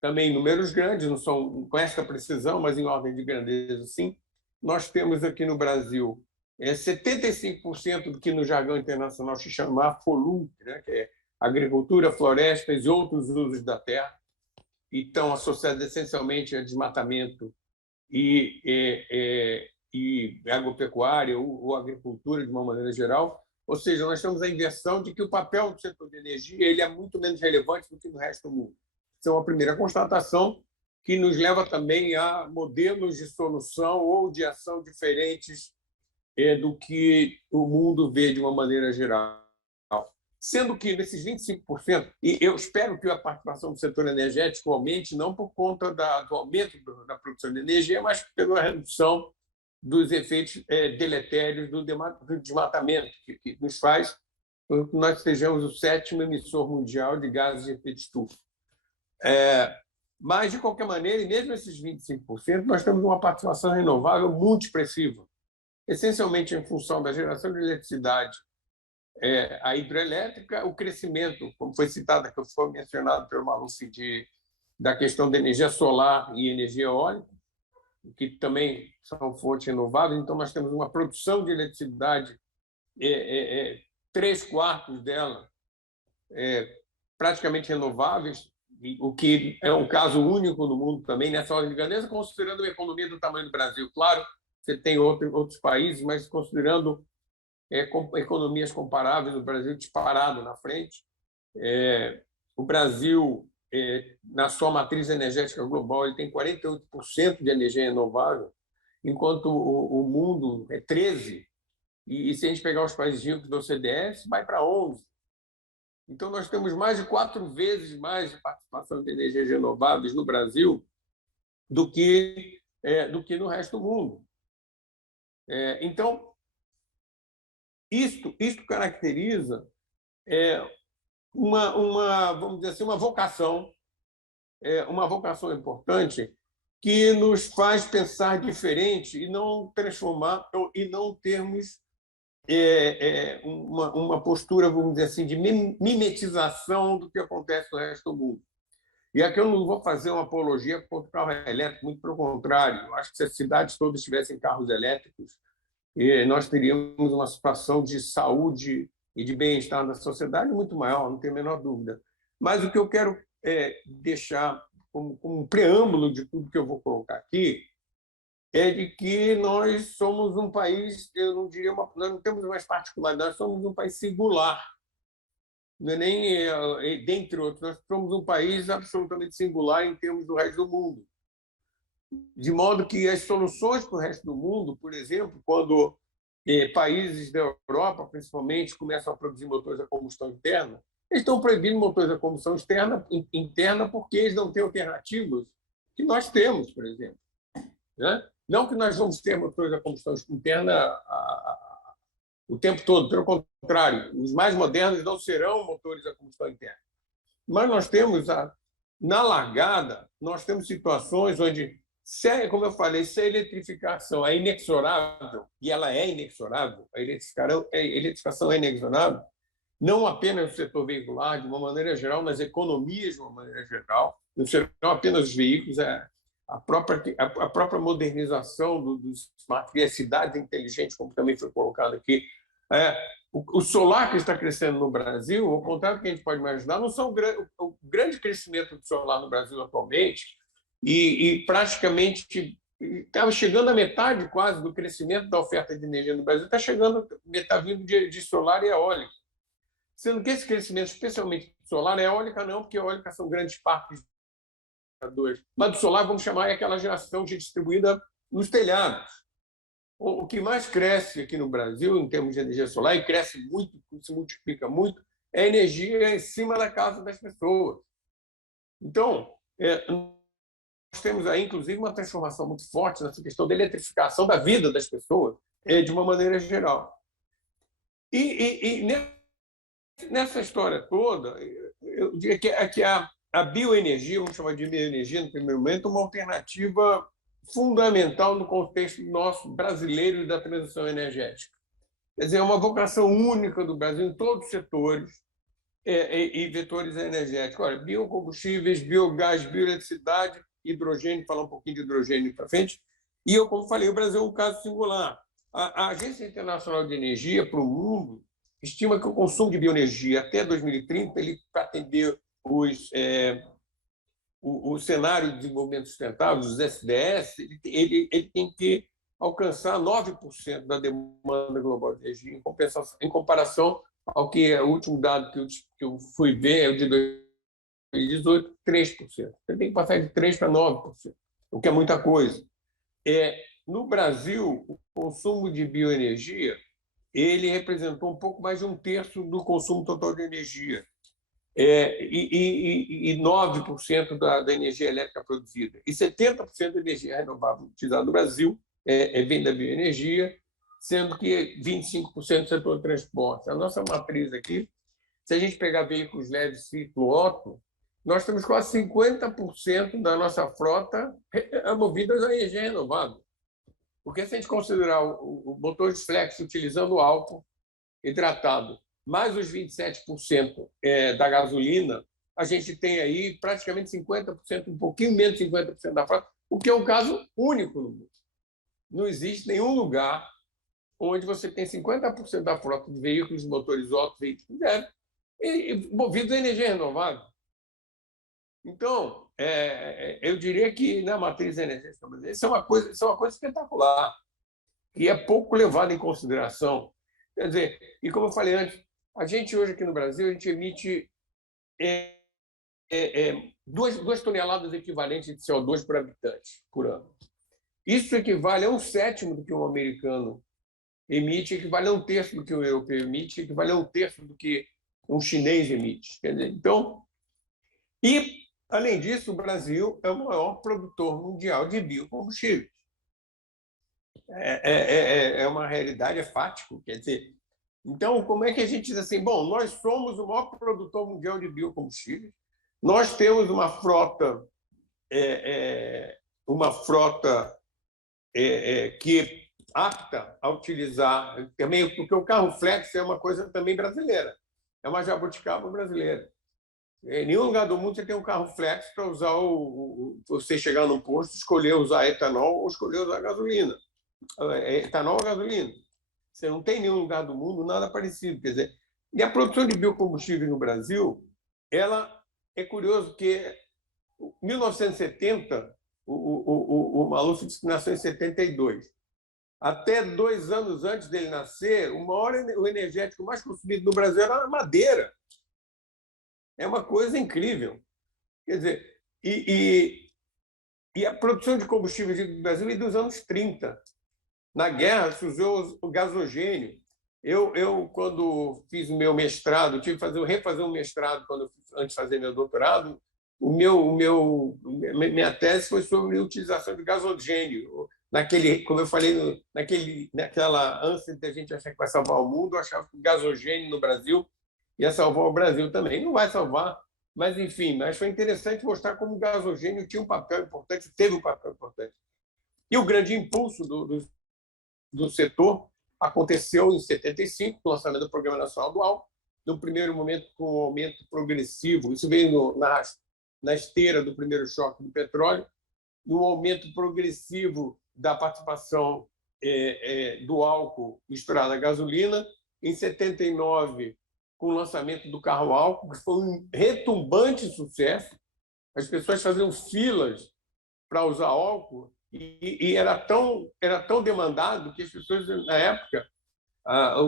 Também em números grandes, não são com essa precisão, mas em ordem de grandeza, sim. Nós temos aqui no Brasil 75% do que no jargão internacional se chama AFOLU, né, que é agricultura, florestas e outros usos da terra, e estão associados essencialmente a desmatamento e agropecuária ou agricultura de uma maneira geral. Ou seja, nós temos a inversão de que o papel do setor de energia ele é muito menos relevante do que no resto do mundo. Isso é uma primeira constatação que nos leva também a modelos de solução ou de ação diferentes do que o mundo vê de uma maneira geral. Sendo que nesses 25%, e eu espero que a participação do setor energético aumente, não por conta do aumento da produção de energia, mas pela redução dos efeitos deletérios do desmatamento, que nos faz com que nós sejamos o 7º emissor mundial de gases de efeito estufa. Mas, de qualquer maneira, e mesmo esses 25%, nós temos uma participação renovável muito expressiva, essencialmente em função da geração de eletricidade, a hidrelétrica, o crescimento, como foi citado, que foi mencionado pelo Maluf, da questão da energia solar e energia eólica, que também são fontes renováveis. Então, nós temos uma produção de eletricidade, 3/4 dela praticamente renováveis, o que é um caso único no mundo também, nessa ordem de grandeza, considerando a economia do tamanho do Brasil. Claro, você tem outros países, mas considerando economias comparáveis, o Brasil disparado na frente. O Brasil, na sua matriz energética global, ele tem 48% de energia renovável, enquanto o mundo é 13%. E se a gente pegar os países ricos da OCDE, vai para 11%. Então, nós temos mais de 4 vezes mais de participação de energias renováveis no Brasil do que no resto do mundo. Então, isto caracteriza vamos dizer assim, uma vocação importante que nos faz pensar diferente e não transformar e não termos uma postura, vamos dizer assim, de mimetização do que acontece no resto do mundo. E aqui eu não vou fazer uma apologia contra o carro elétrico, muito pelo contrário. Eu acho que se as cidades todas tivessem carros elétricos, nós teríamos uma situação de saúde e de bem-estar na sociedade muito maior, não tenho a menor dúvida. Mas o que eu quero deixar como um preâmbulo de tudo que eu vou colocar aqui é de que nós somos um país, eu não diria, nós não temos mais particularidades, nós somos um país singular. Não é nem, dentre outros, nós somos um país absolutamente singular em termos do resto do mundo. De modo que as soluções para o resto do mundo, por exemplo, quando países da Europa, principalmente, começam a produzir motores a combustão interna, eles estão proibindo motores a combustão interna porque eles não têm alternativas que nós temos, por exemplo. Né? Não que nós vamos ter motores a combustão interna o tempo todo, pelo contrário, os mais modernos não serão motores a combustão interna. Mas nós temos, na largada, nós temos situações onde, como eu falei, se a eletrificação é inexorável, e ela é inexorável, a eletrificação é inexorável, não apenas no setor veicular, de uma maneira geral, nas economias, de uma maneira geral, não serão apenas os veículos, a própria modernização dos smart cities, cidades inteligentes, como também foi colocado aqui. O solar que está crescendo no Brasil, ao contrário do que a gente pode imaginar, não são o grande crescimento do solar no Brasil atualmente, e praticamente estava chegando a metade quase do crescimento da oferta de energia no Brasil, está chegando metade vindo de solar e eólica. Sendo que esse crescimento, especialmente solar, eólica não, porque eólica são grandes parques, mas do solar, vamos chamar, é aquela geração distribuída nos telhados. O que mais cresce aqui no Brasil, em termos de energia solar, e cresce muito, se multiplica muito, é a energia em cima da casa das pessoas. Então, nós temos aí, inclusive, uma transformação muito forte nessa questão da eletrificação da vida das pessoas, de uma maneira geral. E nessa história toda, eu diria que a bioenergia, vamos chamar de bioenergia no primeiro momento, uma alternativa fundamental no contexto nosso brasileiro e da transição energética. Quer dizer, é uma vocação única do Brasil em todos os setores e vetores energéticos. Olha, biocombustíveis, biogás, bioeletricidade, hidrogênio, falar um pouquinho de hidrogênio para frente. E eu, como falei, o Brasil é um caso singular. A Agência Internacional de Energia para o Mundo estima que o consumo de bioenergia até 2030, ele, para atender o cenário de desenvolvimento sustentável, os SDS, ele tem que alcançar 9% da demanda global de energia, em comparação ao que o último dado que eu fui ver é o de 2018, 3%. Ele tem que passar de 3% para 9%, o que é muita coisa. No Brasil, o consumo de bioenergia ele representou um pouco mais de 1/3 do consumo total de energia. E 9% da energia elétrica produzida. E 70% da energia renovável utilizada no Brasil vem da bioenergia, sendo que 25% do setor de transporte. A nossa matriz aqui, se a gente pegar veículos leves ciclo Otto, nós temos quase 50% da nossa frota movida a energia renovável. Porque se a gente considerar o motor de flex utilizando álcool hidratado, mais os 27% da gasolina, a gente tem aí praticamente 50%, um pouquinho menos de 50% da frota, o que é um caso único no mundo. Não existe nenhum lugar onde você tem 50% da frota de veículos motorizados, veículos zero, movidos a energia renovável. Então, eu diria que na matriz energética brasileira isso é uma coisa espetacular e é pouco levada em consideração. Quer dizer, e como eu falei antes, a gente hoje aqui no Brasil, a gente emite 2 toneladas equivalentes de CO2 por habitante por ano. Isso equivale a 1/7 do que um americano emite, equivale a 1/3 do que um europeu emite, equivale a 1/3 do que um chinês emite. Quer dizer, então, e, além disso, o Brasil é o maior produtor mundial de biocombustíveis. É uma realidade, é fático. Quer dizer, então, como é que a gente diz assim? Bom, nós somos o maior produtor mundial de biocombustíveis, nós temos uma frota que apta a utilizar também, porque o carro flex é uma coisa também brasileira, é uma jabuticaba brasileira. Em nenhum lugar do mundo você tem um carro flex para usar você chegar num posto, escolher usar etanol ou escolher usar gasolina. Etanol ou gasolina. Você não tem em nenhum lugar do mundo nada parecido. Quer dizer, e a produção de biocombustíveis no Brasil, ela é curioso que em 1970, o Maluf disse que nasceu em 72. Até 2 anos antes dele nascer, o energético mais consumido no Brasil era a madeira. É uma coisa incrível. Quer dizer, e a produção de combustíveis no Brasil é dos anos 30. Na guerra, se usou o gasogênio. Eu, quando fiz o meu mestrado, tive que refazer um mestrado antes de fazer meu doutorado. Minha tese foi sobre a utilização de gasogênio. Como eu falei, naquela ânsia de a gente achar que vai salvar o mundo, eu achava que o gasogênio no Brasil ia salvar o Brasil também. Não vai salvar, mas, enfim, mas foi interessante mostrar como o gasogênio tinha um papel importante, teve um papel importante. E o grande impulso do setor aconteceu em 75, com o lançamento do Programa Nacional do Álcool, no primeiro momento com um aumento progressivo, isso veio na esteira do primeiro choque do petróleo, no aumento progressivo da participação do álcool misturado à gasolina, em 79, com o lançamento do carro álcool, que foi um retumbante sucesso, as pessoas faziam filas para usar álcool, e era tão demandado que as pessoas, na época,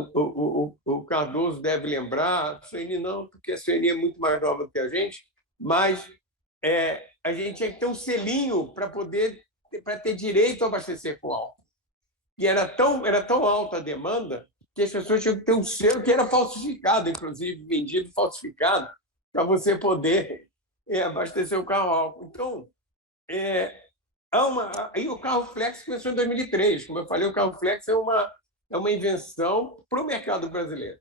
o Cardoso deve lembrar, a Sueli não, porque a Sueli é muito mais nova do que a gente, mas a gente tinha que ter um selinho para ter direito a abastecer com álcool. E era tão alta a demanda que as pessoas tinham que ter um selo que era falsificado, inclusive vendido falsificado, para você poder abastecer o carro álcool. Então, aí o carro flex começou em 2003. Como eu falei, o carro flex é uma invenção para o mercado brasileiro,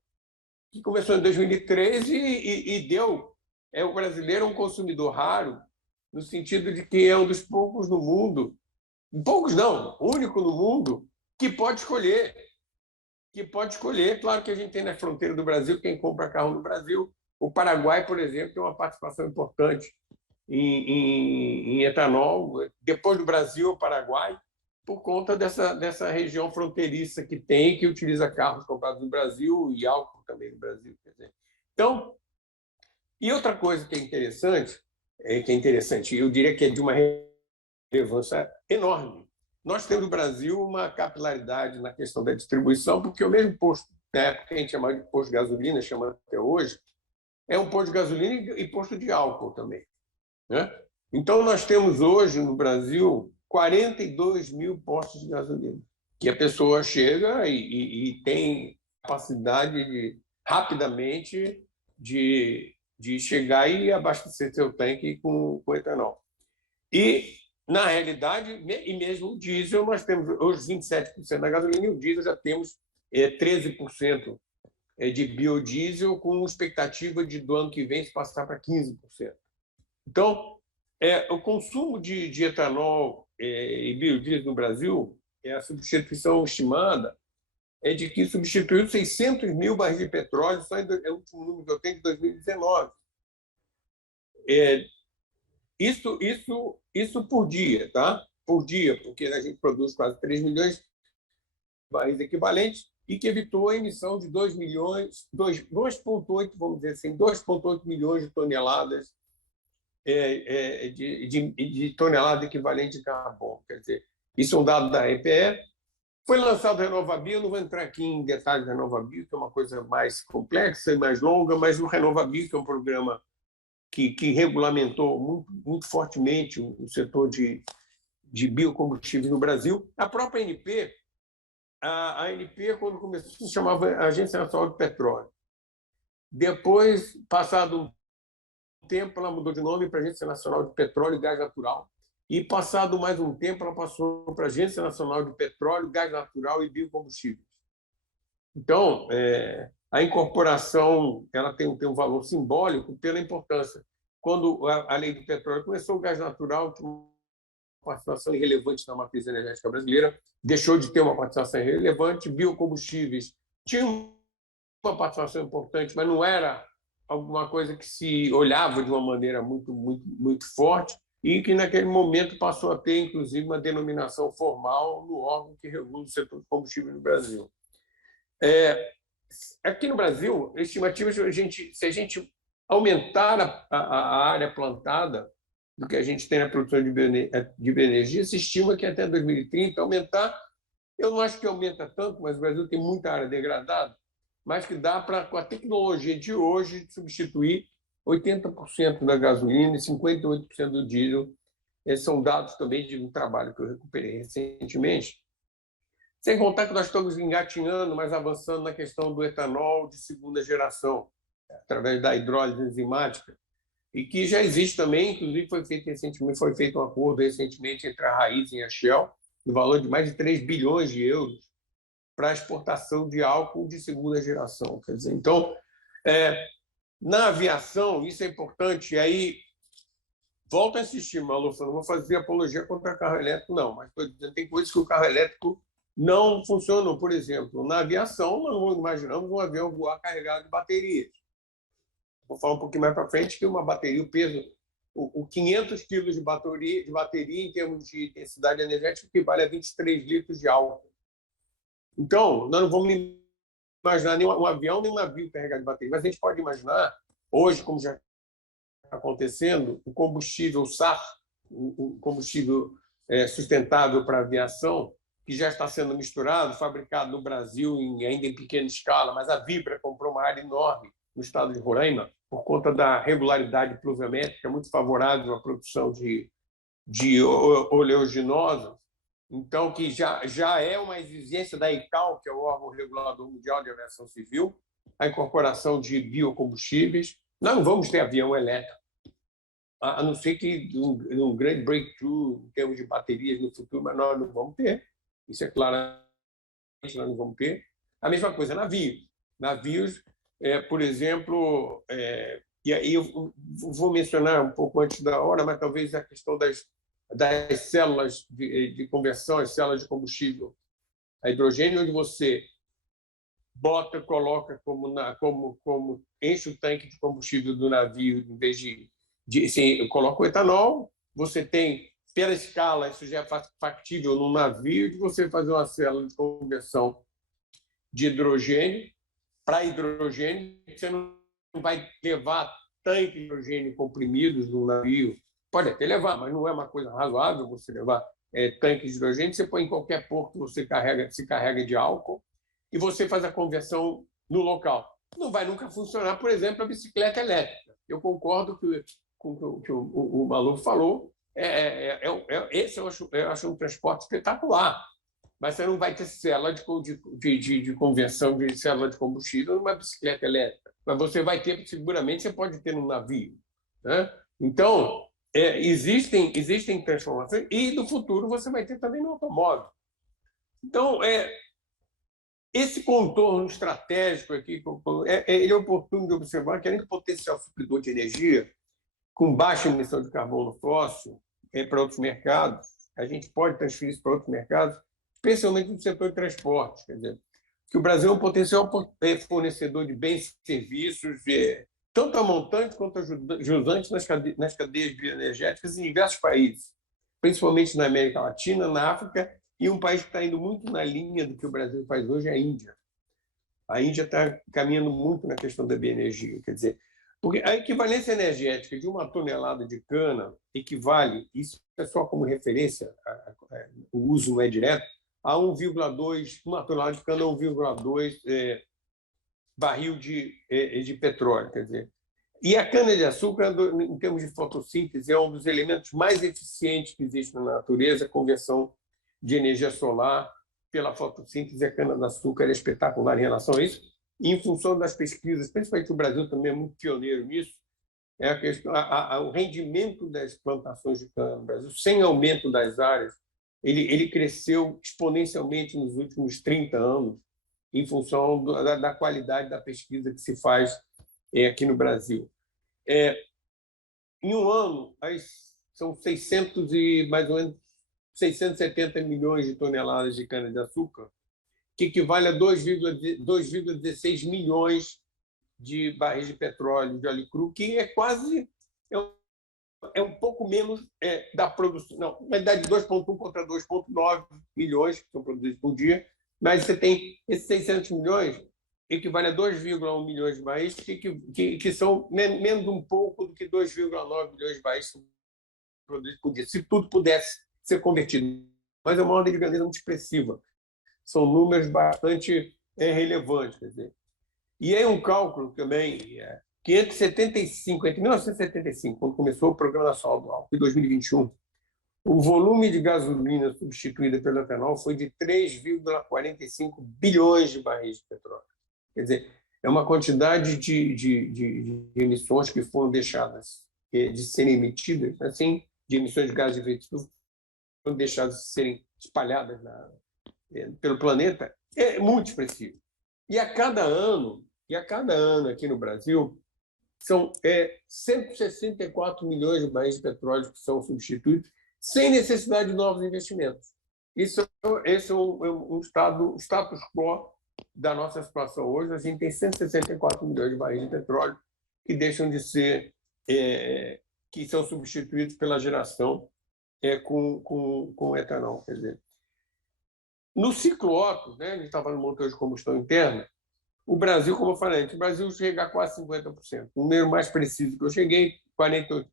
que começou em 2003 e deu. O brasileiro é um consumidor raro, no sentido de que é um dos poucos no mundo, poucos não, único no mundo, que pode escolher. Claro que a gente tem na fronteira do Brasil quem compra carro no Brasil. O Paraguai, por exemplo, tem uma participação importante em etanol, depois do Brasil, o Paraguai, por conta dessa região fronteiriça que utiliza carros comprados no Brasil e álcool também no Brasil. Quer dizer. Então, e outra coisa que é interessante, eu diria que é de uma relevância enorme. Nós temos no Brasil uma capilaridade na questão da distribuição, porque o mesmo posto, na época que a gente chamava de posto de gasolina, chama até hoje, é um posto de gasolina e posto de álcool também. Né? Então, nós temos hoje no Brasil 42 mil postos de gasolina, que a pessoa chega e tem capacidade rapidamente de chegar e abastecer seu tanque com etanol. E, na realidade, e mesmo o diesel, nós temos hoje 27% da gasolina e o diesel já temos 13% de biodiesel, com expectativa de do ano que vem se passar para 15%. Então, o consumo de etanol e biodiesel no Brasil, a substituição estimada é de que substituiu 600 mil barris de petróleo, só é o último número que eu tenho, de 2019. Isso por dia, tá? Por dia, porque a gente produz quase 3 milhões de barris equivalentes e que evitou a emissão de 2,8, vamos dizer assim, 2,8 milhões de toneladas de tonelada equivalente de carbono. Quer dizer, isso é um dado da EPE. Foi lançado o RenovaBio, não vou entrar aqui em detalhes do RenovaBio, que é uma coisa mais complexa e mais longa, mas o RenovaBio, que é um programa que regulamentou muito fortemente o setor de biocombustíveis no Brasil. A própria ANP, a ANP, quando começou, se chamava Agência Nacional de Petróleo. Depois, passado um tempo, ela mudou de nome para Agência Nacional de Petróleo e Gás Natural. E, passado mais um tempo, ela passou para a Agência Nacional de Petróleo, Gás Natural e Biocombustíveis. Então, a incorporação ela tem um valor simbólico pela importância. Quando a lei do petróleo começou, o gás natural, que uma participação irrelevante na matriz energética brasileira, deixou de ter uma participação irrelevante. Biocombustíveis tinham uma participação importante, mas não era alguma coisa que se olhava de uma maneira muito forte, e que, naquele momento, passou a ter, inclusive, uma denominação formal no órgão que regula o setor de combustível no Brasil. Aqui no Brasil, estimativas, se a gente aumentar a área plantada do que a gente tem na produção de bioenergia, se estima que até 2030 aumentar. Eu não acho que aumenta tanto, mas o Brasil tem muita área degradada, mas que dá para, com a tecnologia de hoje, substituir 80% da gasolina e 58% do diesel. Esses são dados também de um trabalho que eu recuperei recentemente. Sem contar que nós estamos engatinhando, mas avançando na questão do etanol de segunda geração, através da hidrólise enzimática, e que já existe também, inclusive foi feito um acordo recentemente entre a Raízen e a Shell, no valor de mais de 3 bilhões de euros, para a exportação de álcool de segunda geração. Quer dizer, então, na aviação, isso é importante, e aí volto a insistir, Malu, não vou fazer apologia contra o carro elétrico, não, mas tem coisas que o carro elétrico não funcionam. Por exemplo, na aviação, nós não imaginamos um avião voar carregado de baterias. Vou falar um pouquinho mais para frente que uma bateria, o peso, 500 quilos de bateria em termos de densidade energética equivale a 23 litros de álcool. Então, nós não vamos imaginar nem um avião nem um navio carregado de bateria, mas a gente pode imaginar, hoje, como já está acontecendo, o combustível SAF, o combustível sustentável para a aviação, que já está sendo misturado, fabricado no Brasil, ainda em pequena escala, mas a Vibra comprou uma área enorme no estado de Roraima, por conta da regularidade pluviométrica muito favorável à produção de oleaginosos. Então, que já é uma exigência da ICAO, que é o órgão regulador mundial de aviação civil, a incorporação de biocombustíveis. Nós não vamos ter avião elétrico, a não ser que um grande breakthrough em termos de baterias no futuro, mas nós não vamos ter. Isso é claramente, nós não vamos ter. A mesma coisa, navios, por exemplo, e aí eu vou mencionar um pouco antes da hora, mas talvez a questão das células de conversão, as células de combustível a hidrogênio, onde você coloca como enche o tanque de combustível do navio, em vez de coloca o etanol, você tem, pela escala, isso já é factível no navio, de você fazer uma célula de conversão de hidrogênio para hidrogênio. Você não vai levar tanques de hidrogênio comprimidos no navio. Pode até levar, mas não é uma coisa razoável você levar tanques de hidrogênio. Você põe em qualquer porto, você se carrega de álcool e você faz a conversão no local. Não vai nunca funcionar, por exemplo, a bicicleta elétrica. Eu concordo com o que o Malu falou. Esse eu acho um transporte espetacular, mas você não vai ter célula de conversão de célula de combustível numa bicicleta elétrica. Mas você vai ter, seguramente, você pode ter num navio, né? Então, existem transformações, e no futuro você vai ter também no automóvel. Então, esse contorno estratégico aqui ele é oportuno de observar que, além do potencial supridor de energia, com baixa emissão de carbono fóssil para outros mercados, a gente pode transferir isso para outros mercados, especialmente no setor de transportes. Quer dizer, que o Brasil é um potencial fornecedor de bens e serviços, tanto a montantes quanto a jusantes nas cadeias bioenergéticas em diversos países, principalmente na América Latina, na África, e um país que está indo muito na linha do que o Brasil faz hoje é a Índia. A Índia está caminhando muito na questão da bioenergia. Quer dizer, porque a equivalência energética de uma tonelada de cana equivale, isso é só como referência, o uso não é direto, a 1,2, uma tonelada de cana a 1,2 barril de petróleo. Quer dizer, e a cana-de-açúcar, em termos de fotossíntese, é um dos elementos mais eficientes que existe na natureza, a conversão de energia solar pela fotossíntese. A cana-de-açúcar é espetacular em relação a isso. E, em função das pesquisas, principalmente o Brasil também é muito pioneiro nisso, é a questão, o rendimento das plantações de cana no Brasil, sem aumento das áreas, ele cresceu exponencialmente nos últimos 30 anos, em função da qualidade da pesquisa que se faz aqui no Brasil. Em um ano, são 600 e mais ou menos 670 milhões de toneladas de cana-de-açúcar, que equivale a 2,16 milhões de barris de petróleo, de óleo cru, que é quase um pouco menos da produção. Não, na verdade, 2,1 contra 2,9 milhões que são produzidos por dia, mas você tem esses 600 milhões, equivale a 2,1 milhões de barris, que são menos um pouco do que 2,9 milhões de barris produzidos por dia, se tudo pudesse ser convertido. Mas é uma ordem de grandeza muito expressiva. São números bastante relevantes. Quer dizer. E é um cálculo também que entre 1975, quando começou o Programa Nacional do Álcool, em 2021, o volume de gasolina substituída pelo etanol foi de 3,45 bilhões de barris de petróleo. Quer dizer, é uma quantidade de emissões que foram deixadas de serem emitidas, assim, de emissões de gases de efeito estufa, foram deixadas de serem espalhadas pelo planeta, é muito expressivo. E a cada ano aqui no Brasil, são 164 milhões de barris de petróleo que são substituídos sem necessidade de novos investimentos. Esse é um status quo da nossa situação hoje. A gente tem 164 milhões de barris de petróleo que deixam de ser, que são substituídos pela geração com etanol. Quer dizer, no ciclo Otto, né, a gente estava no motor de combustão interna, o Brasil, como eu falei, o Brasil chega a quase 50%. O número mais preciso que eu cheguei, 48%.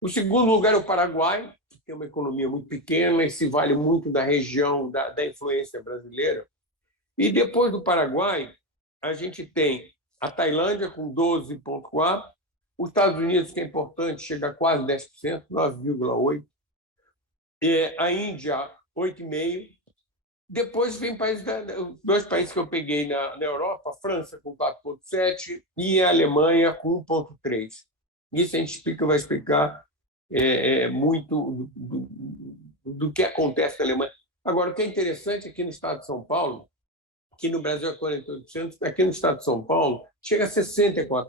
O segundo lugar é o Paraguai, que tem uma economia muito pequena e se vale muito da região, da influência brasileira. E depois do Paraguai, a gente tem a Tailândia com 12,4%, os Estados Unidos, que é importante, chega a quase 10%, 9,8%, a Índia, 8,5%. Depois vem dois países que eu peguei na Europa, a França com 4,7% e a Alemanha com 1,3%. Isso a gente vai explicar muito do que acontece na Alemanha. Agora, o que é interessante aqui no estado de São Paulo, que no Brasil é 48%, aqui no estado de São Paulo chega a 64%.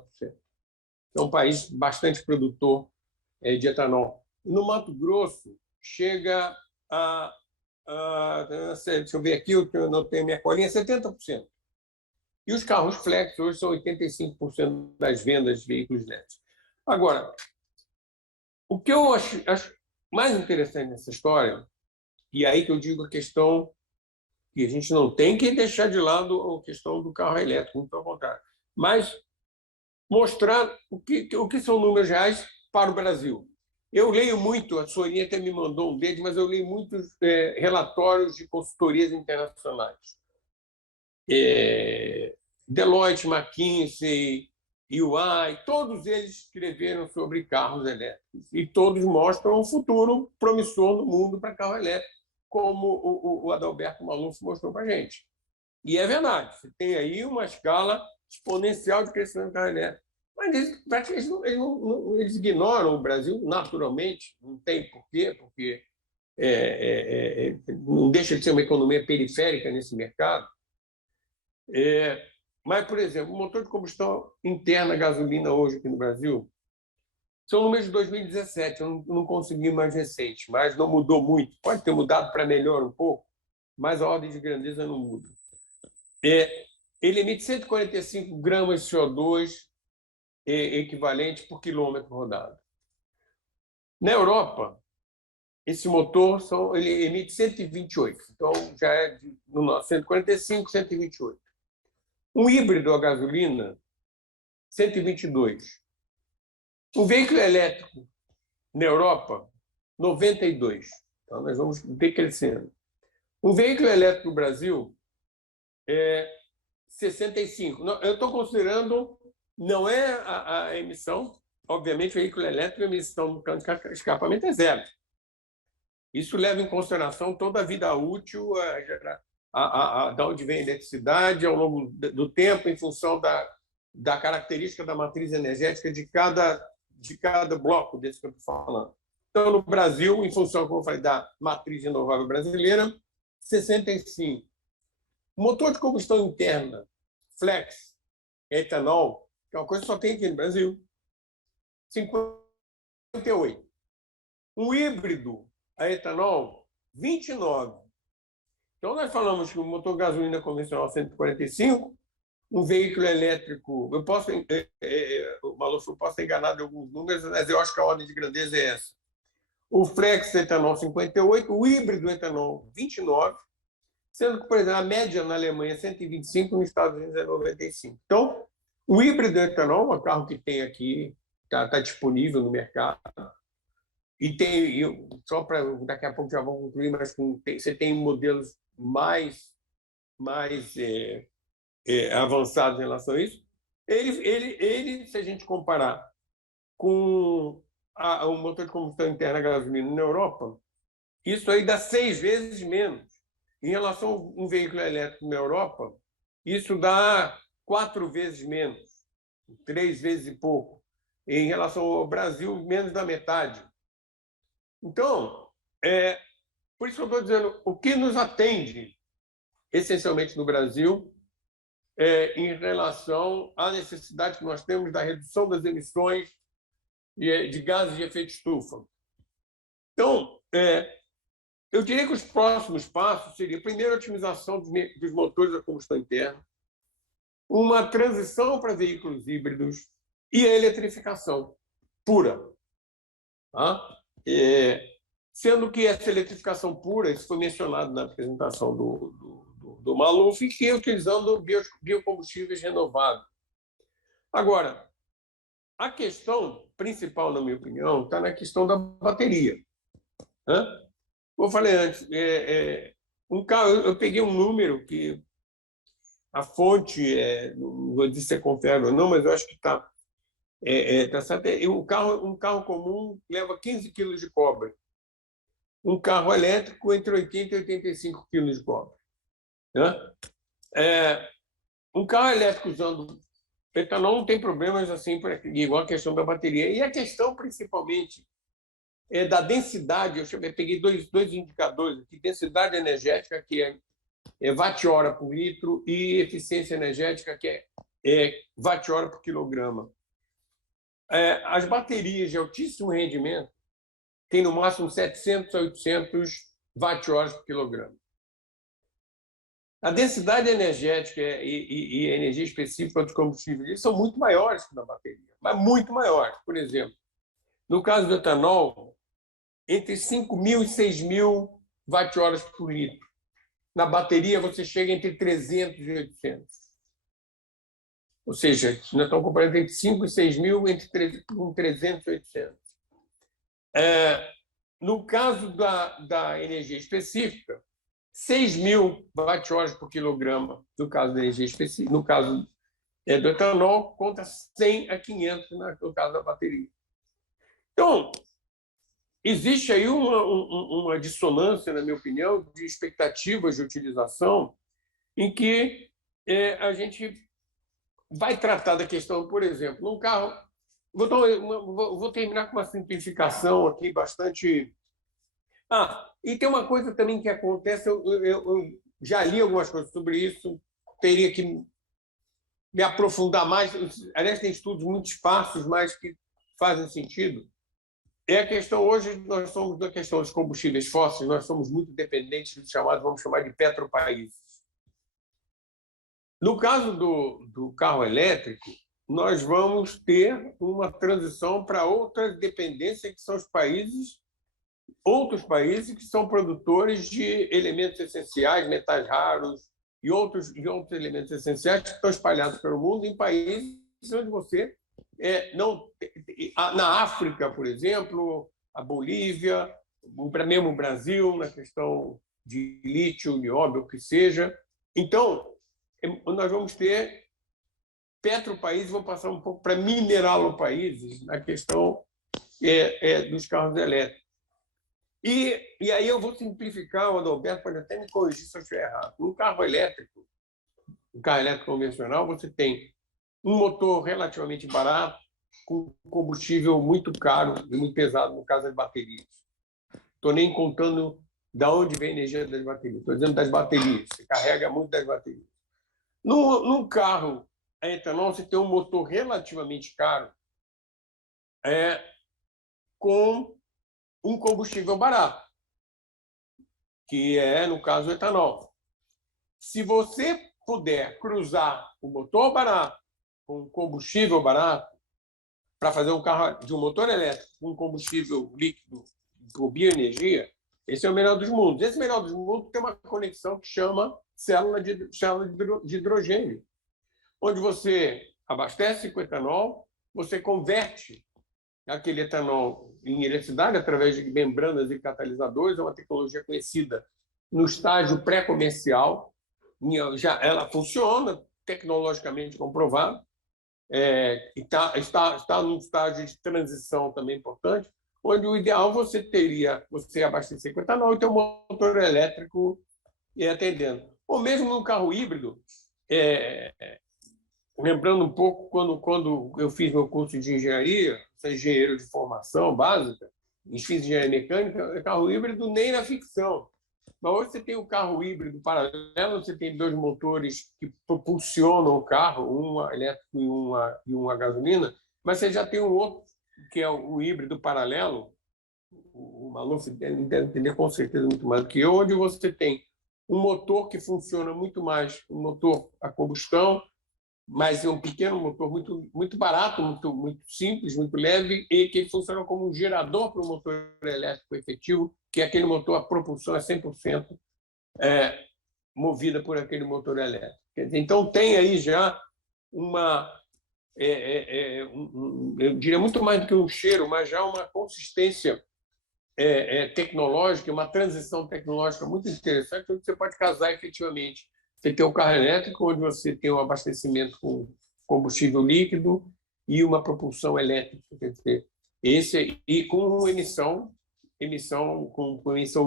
É um país bastante produtor de etanol. No Mato Grosso, chega a deixa eu ver aqui, eu não tenho minha colinha, 70%. E os carros flex hoje são 85% das vendas de veículos elétricos. Agora, o que eu acho mais interessante nessa história, e aí que eu digo a questão que a gente não tem que deixar de lado a questão do carro elétrico, muito ao contrário, mas mostrar o que são números reais para o Brasil. Eu leio muito, a Sorinha até me mandou um deles, mas eu leio muitos relatórios de consultorias internacionais. Deloitte, McKinsey, UI, todos eles escreveram sobre carros elétricos e todos mostram um futuro promissor no mundo para carro elétrico, como o Adalberto Maluf mostrou para a gente. E é verdade, você tem aí uma escala exponencial de crescimento do carro elétrico. Mas eles ignoram o Brasil naturalmente, não tem porquê, porque não deixa de ser uma economia periférica nesse mercado. Mas, por exemplo, o motor de combustão interna gasolina hoje aqui no Brasil, São números de 2017, eu não consegui mais recente, mas não mudou muito. Pode ter mudado para melhor um pouco, mas a ordem de grandeza não muda. Ele emite 145 gramas de CO2 equivalente por quilômetro rodado. Na Europa, esse motor ele emite 128, então já é no nosso 145, 128. Um híbrido a gasolina, 122. Um veículo elétrico na Europa, 92. Então, nós vamos ver crescendo. Um veículo elétrico no Brasil é 65. Eu estou considerando, não é a emissão, obviamente, o veículo elétrico, a emissão de escapamento é zero. Isso leva em consideração toda a vida útil, de onde vem a eletricidade, ao longo do tempo, em função da característica da matriz energética de cada bloco desse que eu estou falando. Então, no Brasil, em função, como eu falei, da matriz renovável brasileira, 65. Motor de combustão interna, flex, etanol, que é uma coisa que só tem aqui no Brasil, 58. Um híbrido a etanol, 29. Então, nós falamos que o motor gasolina convencional 145, um veículo elétrico, o Maluf, eu posso ter enganado em alguns números, mas eu acho que a ordem de grandeza é essa. O flex etanol 58, o híbrido etanol 29, sendo que, por exemplo, a média na Alemanha é 125, nos Estados Unidos é 95. Então, o híbrido etanol, um carro que tem aqui, está disponível no mercado, e tem, só para daqui a pouco já vamos concluir, mas você tem modelos mais avançados em relação a isso. Ele, se a gente comparar com o motor de combustão interna a gasolina na Europa, isso aí dá 6 vezes menos. Em relação a um veículo elétrico na Europa, isso dá 4 vezes menos, 3 vezes e pouco. Em relação ao Brasil, menos da metade. Então, por isso que eu estou dizendo, o que nos atende, essencialmente no Brasil, em relação à necessidade que nós temos da redução das emissões de gases de efeito estufa. Então, eu diria que os próximos passos seriam, primeiro, a otimização dos motores a combustão interna, uma transição para veículos híbridos e a eletrificação pura. Tá? Sendo que essa eletrificação pura, isso foi mencionado na apresentação do Maluf, que é utilizando biocombustíveis renováveis. Agora, a questão principal, na minha opinião, está na questão da bateria. Como eu falei antes, um carro, eu peguei um número que a fonte, não vou dizer se é confiável ou não, mas eu acho que está certo. Um carro comum leva 15 quilos de cobre. Um carro elétrico entre 80 e 85 quilos de cobre. Um carro elétrico usando etanol não tem problemas assim, igual a questão da bateria. E a questão, principalmente, da densidade. Eu peguei dois indicadores aqui: densidade energética, que é watt-hora por litro, e eficiência energética, que é watt-hora por quilograma. As baterias de altíssimo rendimento têm, no máximo, 700 a 800 watt-horas por quilograma. A densidade energética e a energia específica de combustíveis são muito maiores que na bateria, mas muito maiores. Por exemplo, no caso do etanol, entre 5.000 e 6.000 watt-horas por litro. Na bateria, você chega entre 300 e 800. Ou seja, nós estamos comparando entre 5 e 6.000, entre 300 e 800. No caso da energia específica, 6.000 watt-horas por quilograma, no caso da energia específica. No caso do etanol, conta 100 a 500 no caso da bateria. Então, existe aí uma dissonância, na minha opinião, de expectativas de utilização, em que a gente vai tratar da questão, por exemplo, num carro. Vou terminar com uma simplificação aqui bastante. E tem uma coisa também que acontece, eu já li algumas coisas sobre isso, teria que me aprofundar mais. Aliás, tem estudos muito esparsos, mas que fazem sentido é a questão, hoje nós somos da questão dos combustíveis fósseis, nós somos muito dependentes dos chamados, vamos chamar de petropaíses. No caso do carro elétrico, nós vamos ter uma transição para outras dependências, que são os países, outros países que são produtores de elementos essenciais, metais raros e outros elementos essenciais que estão espalhados pelo mundo em países onde você não... Na África, por exemplo, a Bolívia, mesmo o Brasil, na questão de lítio, nióbio, o que seja. Então, nós vamos ter petropaíses, vão passar um pouco para mineralopaíses na questão dos carros elétricos. E aí eu vou simplificar, o Adalberto pode até me corrigir se eu estiver errado. Um carro elétrico convencional, você tem um motor relativamente barato, com combustível muito caro e muito pesado, no caso das baterias. Estou nem contando de onde vem a energia das baterias, estou dizendo das baterias, você carrega muito das baterias. Num carro a etanol, você tem um motor relativamente caro com um combustível barato, que é, no caso, o etanol. Se você puder cruzar o motor barato com combustível barato, para fazer um carro de um motor elétrico com combustível líquido por bioenergia, esse é o melhor dos mundos. Esse melhor dos mundos tem uma conexão que chama célula de hidrogênio, onde você abastece com etanol, você converte aquele etanol em eletricidade através de membranas e catalisadores, é uma tecnologia conhecida no estágio pré-comercial, ela funciona, tecnologicamente comprovado, está num estágio de transição também importante, onde o ideal você abastecer com etanol e ter um motor elétrico atendendo. Ou mesmo no carro híbrido, lembrando um pouco, quando eu fiz meu curso de engenharia, sou engenheiro de formação básica, e fiz engenharia mecânica, carro híbrido nem na ficção. Mas hoje você tem o carro híbrido paralelo, você tem dois motores que propulsionam o carro, um elétrico e um a gasolina, mas você já tem um outro, que é o híbrido paralelo, o Maluf deve entender com certeza muito mais do que eu, onde você tem um motor que funciona muito mais, um motor a combustão, mas é um pequeno motor muito barato, muito simples, muito leve, e que funciona como um gerador para o motor elétrico efetivo, que é aquele motor, a propulsão é 100% movida por aquele motor elétrico. Então, tem aí já eu diria muito mais do que um cheiro, mas já uma consistência tecnológica, uma transição tecnológica muito interessante, onde você pode casar efetivamente. Você tem o carro elétrico, onde você tem um abastecimento com combustível líquido e uma propulsão elétrica, quer dizer, e com emissão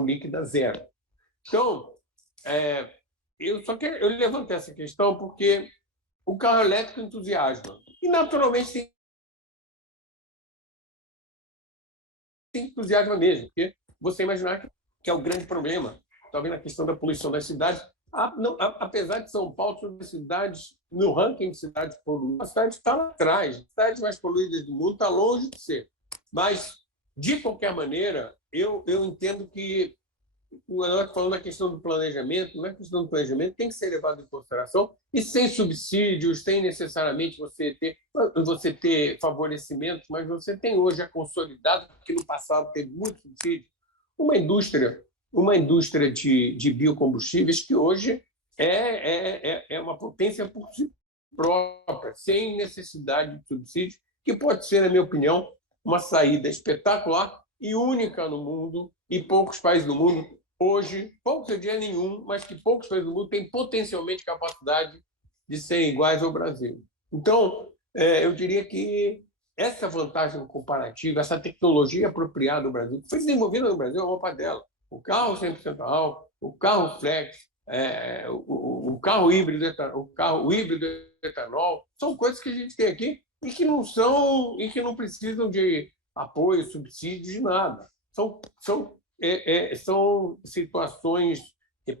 líquida zero. Então, eu levantei essa questão porque o carro elétrico entusiasma. E, naturalmente, tem entusiasmo mesmo, porque você imaginar que é o grande problema, talvez na questão da poluição das cidades. Apesar de São Paulo ser uma das cidades, no ranking de cidades poluídas, a cidade está lá atrás. As cidades mais poluídas do mundo está longe de ser. Mas, de qualquer maneira, eu entendo que, falando da questão do planejamento, não é questão do planejamento, tem que ser levado em consideração, e sem subsídios, sem necessariamente você ter favorecimentos, mas você tem hoje consolidado, porque no passado teve muito subsídio, uma indústria de biocombustíveis que hoje é uma potência por si própria, sem necessidade de subsídio, que pode ser, na minha opinião, uma saída espetacular e única no mundo, e poucos países do mundo hoje, poucos eu diria nenhum, mas que poucos países do mundo têm potencialmente capacidade de serem iguais ao Brasil. Então, eu diria que essa vantagem comparativa, essa tecnologia apropriada do Brasil, que foi desenvolvida no Brasil, a roupa dela, o carro 100% álcool, o carro flex, o carro híbrido etanol, são coisas que a gente tem aqui e que não precisam de apoio, subsídio, de nada. São situações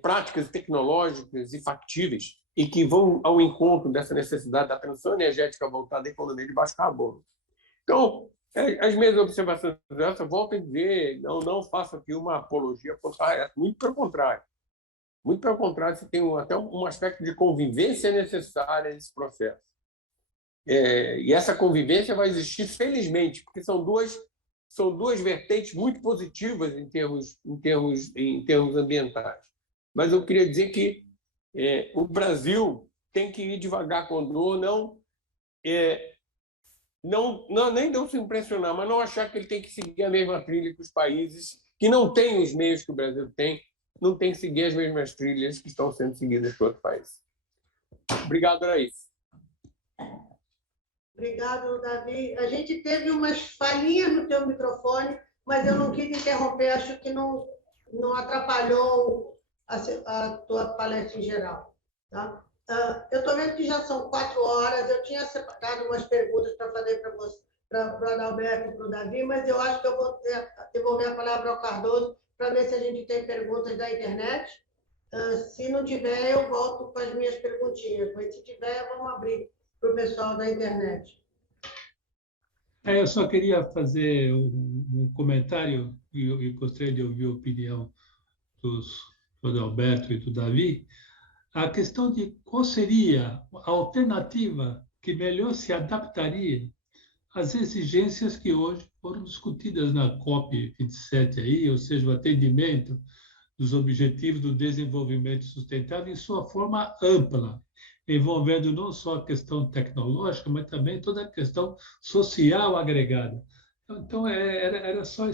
práticas, tecnológicas e factíveis e que vão ao encontro dessa necessidade da transição energética voltada à economia de baixo carbono. Então, As minhas observações dessa, volto a dizer, não faço aqui uma apologia contra a ESA, muito pelo contrário. Muito pelo contrário, você tem até um aspecto de convivência necessária nesse processo. E essa convivência vai existir, felizmente, porque são duas vertentes muito positivas em termos ambientais. Mas eu queria dizer que o Brasil tem que ir devagar com dor, nem não se impressionar, mas não achar que ele tem que seguir a mesma trilha que os países que não têm os meios que o Brasil tem, não tem que seguir as mesmas trilhas que estão sendo seguidas por outros países. Obrigado, Raíssa. Obrigado, Davi. A gente teve umas falhinhas no teu microfone, mas eu não quis interromper, acho que não atrapalhou a tua palestra em geral. Tá? Eu estou vendo que já são 4 horas, eu tinha separado umas perguntas para fazer para você, para o Adalberto e para o Davi, mas eu acho que eu vou devolver a palavra ao Cardoso para ver se a gente tem perguntas da internet. Se não tiver, eu volto com as minhas perguntinhas, mas se tiver, vamos abrir para o pessoal da internet. Eu só queria fazer um comentário e gostaria de ouvir a opinião do Adalberto e do Davi. A questão de qual seria a alternativa que melhor se adaptaria às exigências que hoje foram discutidas na COP27, aí, ou seja, o atendimento dos Objetivos do Desenvolvimento Sustentável em sua forma ampla, envolvendo não só a questão tecnológica, mas também toda a questão social agregada. Então, era só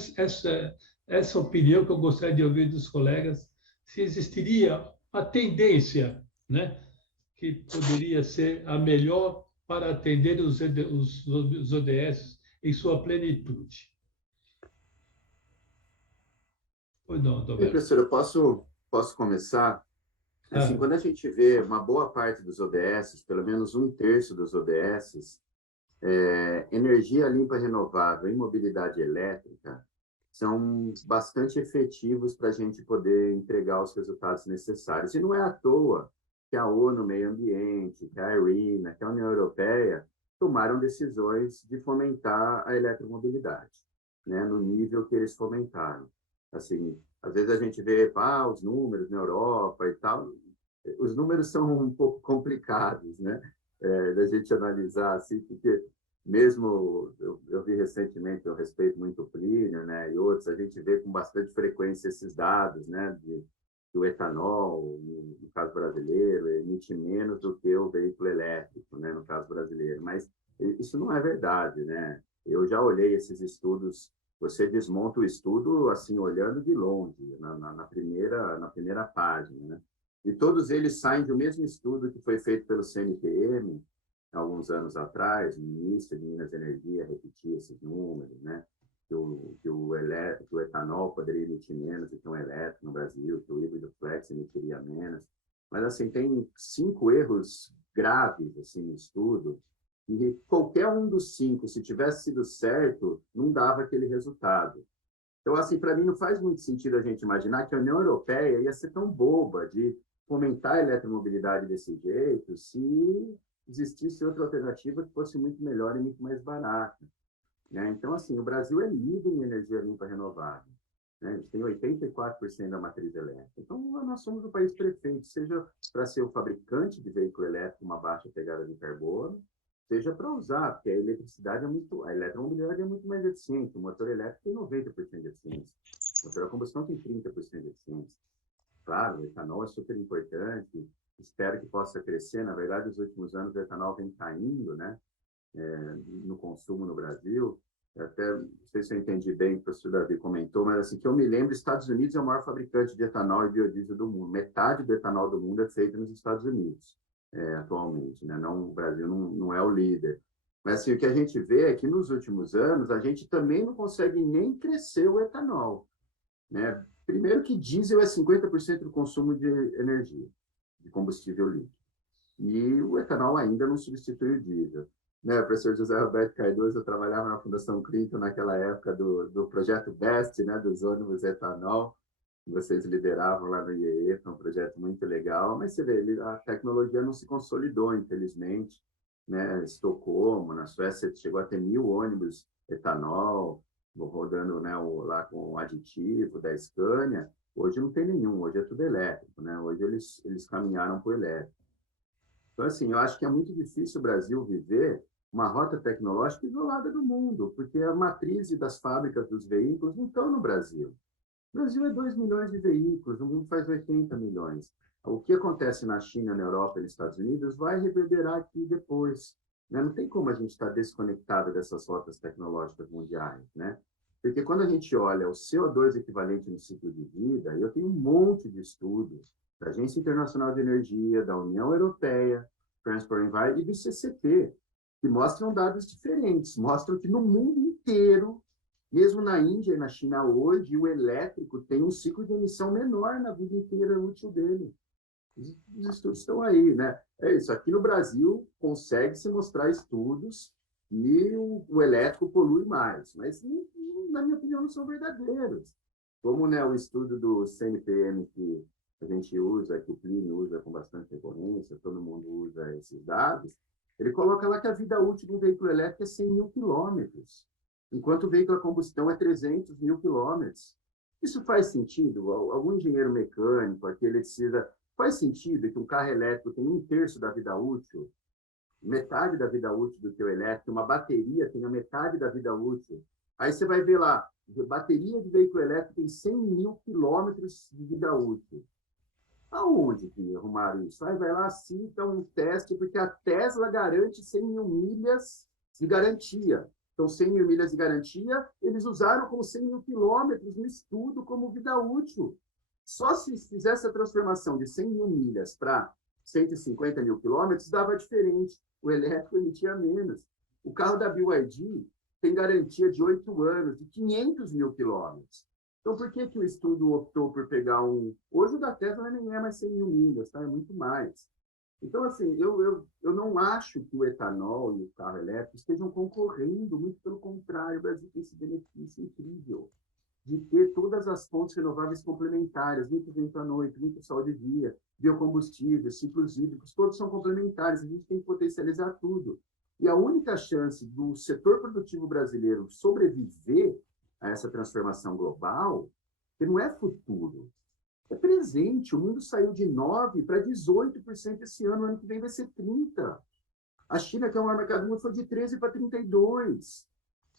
essa opinião que eu gostaria de ouvir dos colegas, se existiria a tendência, né, que poderia ser a melhor para atender os ODS em sua plenitude. Pois não, Adalberto. Professor, eu posso começar? Assim, quando a gente vê uma boa parte dos ODS, pelo menos 1/3 dos ODS, energia limpa renovável e mobilidade elétrica são bastante efetivos para a gente poder entregar os resultados necessários. E não é à toa que a ONU Meio Ambiente, que a IRENA, que a União Europeia tomaram decisões de fomentar a eletromobilidade, né, no nível que eles fomentaram. Assim, às vezes a gente vê os números na Europa e tal, os números são um pouco complicados, né, da gente analisar, assim, porque mesmo eu vi recentemente, eu respeito muito o Plínio, né, e outros, a gente vê com bastante frequência esses dados, né, do etanol, no caso brasileiro, emite menos do que o veículo elétrico, né, no caso brasileiro. Mas isso não é verdade, né? Eu já olhei esses estudos, você desmonta o estudo assim, olhando de longe, na primeira página, né? E todos eles saem do mesmo estudo que foi feito pelo CNPM, alguns anos atrás, o ministro de Minas e Energia repetia esses números, né? Que o etanol poderia emitir menos do que um elétrico no Brasil, que o híbrido flex emitiria menos. Mas, assim, tem 5 erros graves assim, no estudo, e qualquer um dos 5, se tivesse sido certo, não dava aquele resultado. Então, assim, para mim, não faz muito sentido a gente imaginar que a União Europeia ia ser tão boba de fomentar a eletromobilidade desse jeito se existisse outra alternativa que fosse muito melhor e muito mais barata. Né? Então, assim, o Brasil é líder em energia limpa renovável. Né? A gente tem 84% da matriz elétrica. Então, nós somos o país perfeito, seja para ser o fabricante de veículo elétrico com uma baixa pegada de carbono, seja para usar, porque a eletromobilidade é muito mais eficiente. O motor elétrico tem 90% de eficiência. O motor a combustão tem 30% de eficiência. Claro, o etanol é super importante, espero que possa crescer. Na verdade, nos últimos anos, o etanol vem caindo, né? No consumo no Brasil. Até, não sei se eu entendi bem o que o professor Davi comentou, mas assim, que eu me lembro, Estados Unidos é o maior fabricante de etanol e biodiesel do mundo. Metade do etanol do mundo é feito nos Estados Unidos, atualmente, né? Não, o Brasil não é o líder. Mas assim, o que a gente vê é que nos últimos anos a gente também não consegue nem crescer o etanol, né? Primeiro que diesel é 50% do consumo de energia, de combustível líquido. E o etanol ainda não substitui o diesel. Né, o professor José Roberto Cardoso, eu trabalhava na Fundação Clinton naquela época do projeto BEST, né, dos ônibus etanol, que vocês lideravam lá no IEE, foi um projeto muito legal, mas você vê, a tecnologia não se consolidou, infelizmente, né? Estocolmo, na Suécia, chegou a ter 1.000 ônibus etanol, rodando, né, lá com o aditivo da Scania. Hoje não tem nenhum, hoje é tudo elétrico, né? Hoje eles caminharam para o elétrico. Então, assim, eu acho que é muito difícil o Brasil viver uma rota tecnológica isolada do mundo, porque a matriz das fábricas dos veículos não estão no Brasil. O Brasil é 2 milhões de veículos, o mundo faz 80 milhões. O que acontece na China, na Europa e nos Estados Unidos vai reverberar aqui depois, né? Não tem como a gente estar desconectado dessas rotas tecnológicas mundiais, né? Porque quando a gente olha o CO2 equivalente no ciclo de vida, eu tenho um monte de estudos da Agência Internacional de Energia, da União Europeia, Transport Environment e do CCP, que mostram dados diferentes, mostram que no mundo inteiro, mesmo na Índia e na China hoje, o elétrico tem um ciclo de emissão menor na vida inteira útil dele. Os estudos estão aí, né? É isso. Aqui no Brasil, consegue-se mostrar estudos e o elétrico polui mais, mas, na minha opinião, não são verdadeiros. Como, né, o estudo do CNPM que a gente usa, que o Plínio usa com bastante recorrência, todo mundo usa esses dados, ele coloca lá que a vida útil de um veículo elétrico é 100 mil quilômetros, enquanto o veículo a combustão é 300 mil quilômetros. Isso faz sentido? Algum engenheiro mecânico, aqui eletricista, faz sentido que um carro elétrico tem 1/3 da vida útil, metade da vida útil do que o elétrico, uma bateria tenha metade da vida útil? Aí você vai ver lá, a bateria de veículo elétrico tem 100 mil quilômetros de vida útil. Aonde que arrumaram isso? Aí vai lá, cita um teste, porque a Tesla garante 100 mil milhas de garantia. Então, 100 mil milhas de garantia, eles usaram como 100 mil quilômetros no estudo como vida útil. Só se fizesse a transformação de 100 mil milhas para 150 mil quilômetros, dava diferente. O elétrico emitia menos. O carro da BYD tem garantia de 8 anos, de 500 mil quilômetros. Então, por que o estudo optou por pegar um... Hoje o da Tesla nem é mais 100 mil milhas, tá? É muito mais. Então, assim, eu não acho que o etanol e o carro elétrico estejam concorrendo, muito pelo contrário, o Brasil tem esse benefício incrível de ter todas as fontes renováveis complementares, muito vento à noite, muito sol de dia, biocombustíveis, ciclos hídricos, todos são complementares, a gente tem que potencializar tudo. E a única chance do setor produtivo brasileiro sobreviver a essa transformação global, que não é futuro, é presente. O mundo saiu de 9% para 18% esse ano, o ano que vem vai ser 30%. A China, que é o maior mercado do mundo, foi de 13% para 32%.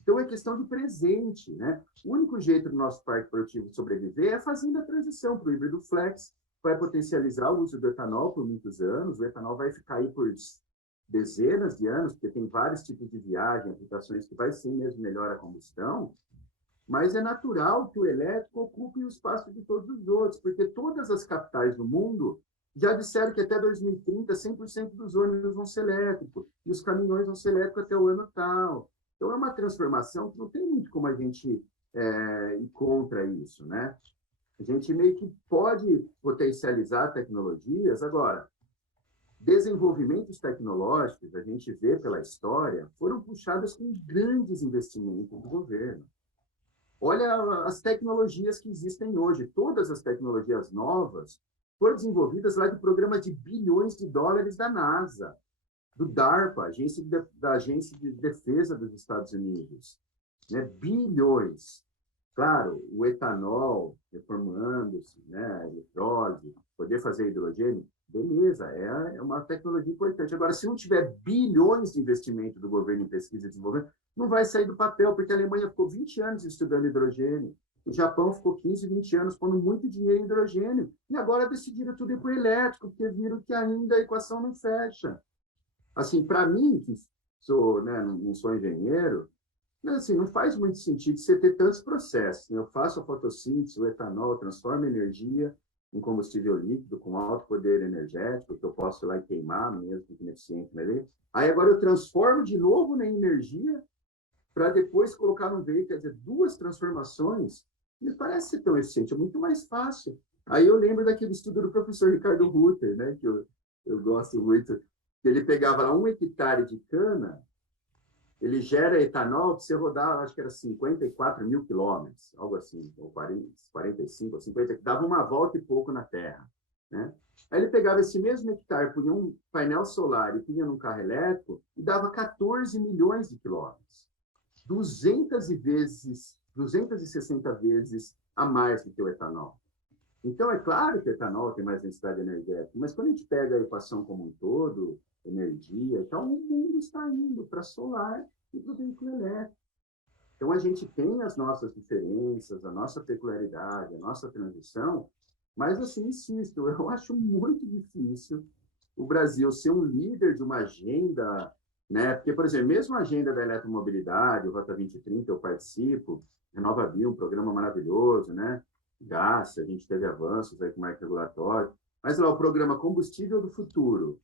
Então, é questão de presente, né? O único jeito do nosso parque produtivo sobreviver é fazendo a transição para o híbrido flex, vai potencializar o uso do etanol por muitos anos, o etanol vai ficar aí por dezenas de anos, porque tem vários tipos de viagem, aplicações que vai ser mesmo melhor a combustão, mas é natural que o elétrico ocupe o espaço de todos os outros, porque todas as capitais do mundo já disseram que até 2030, 100% dos ônibus vão ser elétricos, e os caminhões vão ser elétricos até o ano tal. Então, é uma transformação que não tem muito como a gente ir contra isso, né? A gente meio que pode potencializar tecnologias. Agora, desenvolvimentos tecnológicos, a gente vê pela história, foram puxados com grandes investimentos do governo. Olha as tecnologias que existem hoje. Todas as tecnologias novas foram desenvolvidas lá de programas de bilhões de dólares da NASA, do DARPA, da Agência de Defesa dos Estados Unidos. Né? Bilhões. Claro, o etanol reformulando-se, né? Eletrólise, poder fazer hidrogênio, beleza, é uma tecnologia importante. Agora, se não tiver bilhões de investimento do governo em pesquisa e desenvolvimento, não vai sair do papel, porque a Alemanha ficou 20 anos estudando hidrogênio, o Japão ficou 15, 20 anos pondo muito dinheiro em hidrogênio, e agora decidiram tudo ir para o elétrico, porque viram que ainda a equação não fecha. Assim, para mim, que sou, né, não sou engenheiro, assim, não faz muito sentido você ter tantos processos. Né? Eu faço a fotossíntese, o etanol, transformo energia em combustível líquido com alto poder energético, que eu posso ir lá e queimar mesmo, que é ineficiente, né? Aí agora eu transformo de novo em energia para depois colocar no veículo. Quer dizer, duas transformações, me parece ser tão eficiente, é muito mais fácil. Aí eu lembro daquele estudo do professor Ricardo Rutter, né, que eu gosto muito, que ele pegava lá 1 hectare de cana, ele gera etanol para você rodar, acho que era 54 mil quilômetros, algo assim, ou 40, 45 ou 50, que dava uma volta e pouco na Terra. Né? Aí ele pegava esse mesmo hectare, punha um painel solar e punha num carro elétrico e dava 14 milhões de quilômetros. 260 vezes a mais do que o etanol. Então, é claro que o etanol tem mais densidade energética, mas quando a gente pega a equação como um todo, energia, então o mundo está indo para solar e para o veículo elétrico. Então, a gente tem as nossas diferenças, a nossa peculiaridade, a nossa transição, mas, assim, insisto, eu acho muito difícil o Brasil ser um líder de uma agenda, né? Porque, por exemplo, mesmo a agenda da eletromobilidade, o Rota 2030, eu participo, RenovaBio, um programa maravilhoso, né? Gás, a gente teve avanços aí com o marco regulatório, mas lá o programa Combustível do Futuro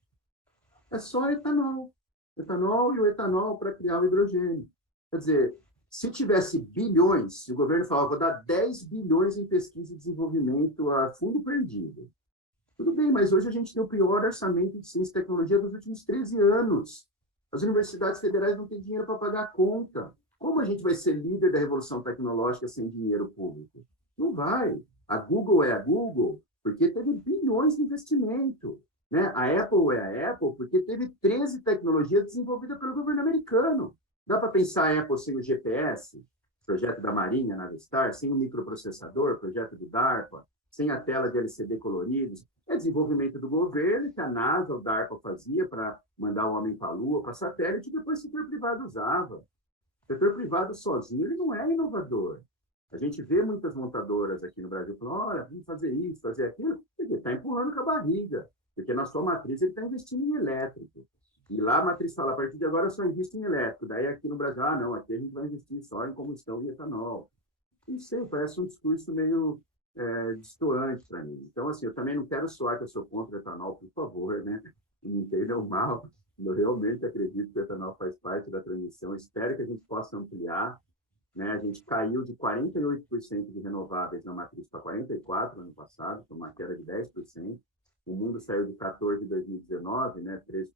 é só etanol. Etanol e o etanol para criar o hidrogênio. Quer dizer, se tivesse bilhões, se o governo falava, vou dar 10 bilhões em pesquisa e desenvolvimento a fundo perdido. Tudo bem, mas hoje a gente tem o pior orçamento de ciência e tecnologia dos últimos 13 anos. As universidades federais não têm dinheiro para pagar a conta. Como a gente vai ser líder da revolução tecnológica sem dinheiro público? Não vai. A Google é a Google porque teve bilhões de investimento. Né? A Apple é a Apple porque teve 13 tecnologias desenvolvidas pelo governo americano. Dá para pensar a Apple sem o GPS, projeto da Marinha, Navistar, sem o microprocessador, projeto do DARPA, sem a tela de LCD coloridos. É desenvolvimento do governo que a NASA, o DARPA fazia para mandar o homem para a Lua, para satélite, e depois o setor privado usava. O setor privado sozinho ele não é inovador. A gente vê muitas montadoras aqui no Brasil falando, olha, vamos fazer isso, fazer aquilo, porque está empurrando com a barriga, porque na sua matriz ele está investindo em elétrico. E lá a matriz fala, a partir de agora eu só invisto em elétrico. Daí aqui no Brasil, não, aqui a gente vai investir só em combustão e etanol. Não sei, parece um discurso meio distoante para mim. Então, assim, eu também não quero soar que eu sou contra o etanol, por favor, né? Não entendam mal. Eu realmente acredito que o etanol faz parte da transição. Espero que a gente possa ampliar. Né? A gente caiu de 48% de renováveis na matriz para 44% no ano passado, foi uma queda de 10%. O mundo saiu de 14% em 2019, né? 13,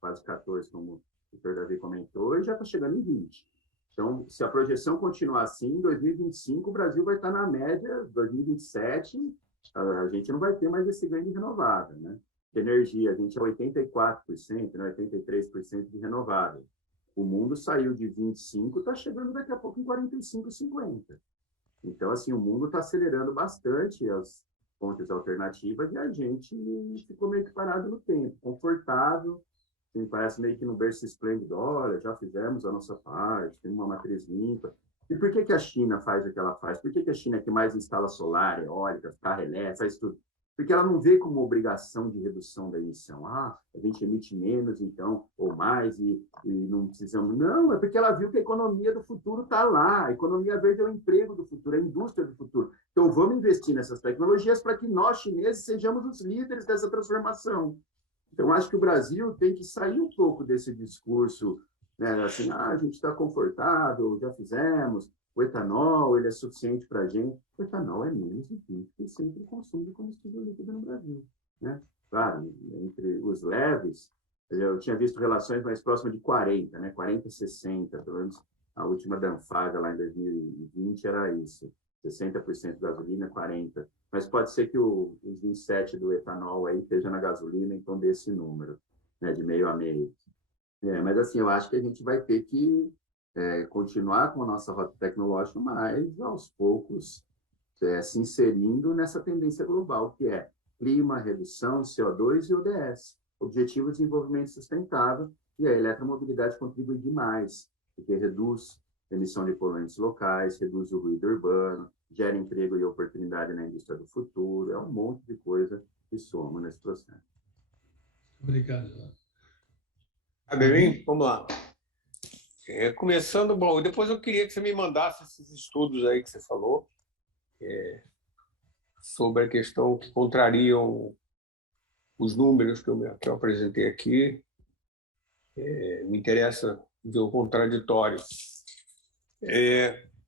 quase 14%, como o doutor Davi comentou, e já está chegando em 20%. Então, se a projeção continuar assim, em 2025 o Brasil vai estar na média, 2027 a gente não vai ter mais esse ganho de renovável. Né? De energia, a gente é 84%, né? 83% de renovável. O mundo saiu de 25%, está chegando daqui a pouco em 45%, 50%. Então, assim, o mundo está acelerando bastante as fontes alternativas e a gente ficou meio que parado no tempo, confortável, assim, parece meio que no berço esplêndido, olha, já fizemos a nossa parte, tem uma matriz limpa. E por que a China faz o que ela faz? Por que a China é que mais instala solar, eólica, carro elétrico, faz tudo? Porque ela não vê como obrigação de redução da emissão. A gente emite menos, então, ou mais, e não precisamos. Não, é porque ela viu que a economia do futuro está lá. A economia verde é o emprego do futuro, é a indústria do futuro. Então, vamos investir nessas tecnologias para que nós, chineses, sejamos os líderes dessa transformação. Então, acho que o Brasil tem que sair um pouco desse discurso, né, assim, a gente está confortável, já fizemos, o etanol ele é suficiente para a gente. O etanol é menos de 20% do consumo de combustível líquido no Brasil. Né? Claro, entre os leves, eu tinha visto relações mais próximas de 40%, né? 40% 60%, pelo menos a última danfada lá em 2020 era isso, 60% gasolina, 40%. Mas pode ser que os 27% do etanol aí esteja na gasolina, então desse número, né? De meio a meio. Mas assim, eu acho que a gente vai ter que continuar com a nossa rota tecnológica, mas aos poucos se inserindo nessa tendência global, que é clima, redução, CO2 e ODS, Objetivo de Desenvolvimento Sustentável, e a eletromobilidade contribui demais, porque reduz a emissão de poluentes locais, reduz o ruído urbano, gera emprego e oportunidade na indústria do futuro, é um monte de coisa que soma nesse processo. Obrigado. Bem, vamos lá. Começando, bom, depois eu queria que você me mandasse esses estudos aí que você falou sobre a questão que contrariam os números que eu apresentei aqui. Me interessa ver o contraditório.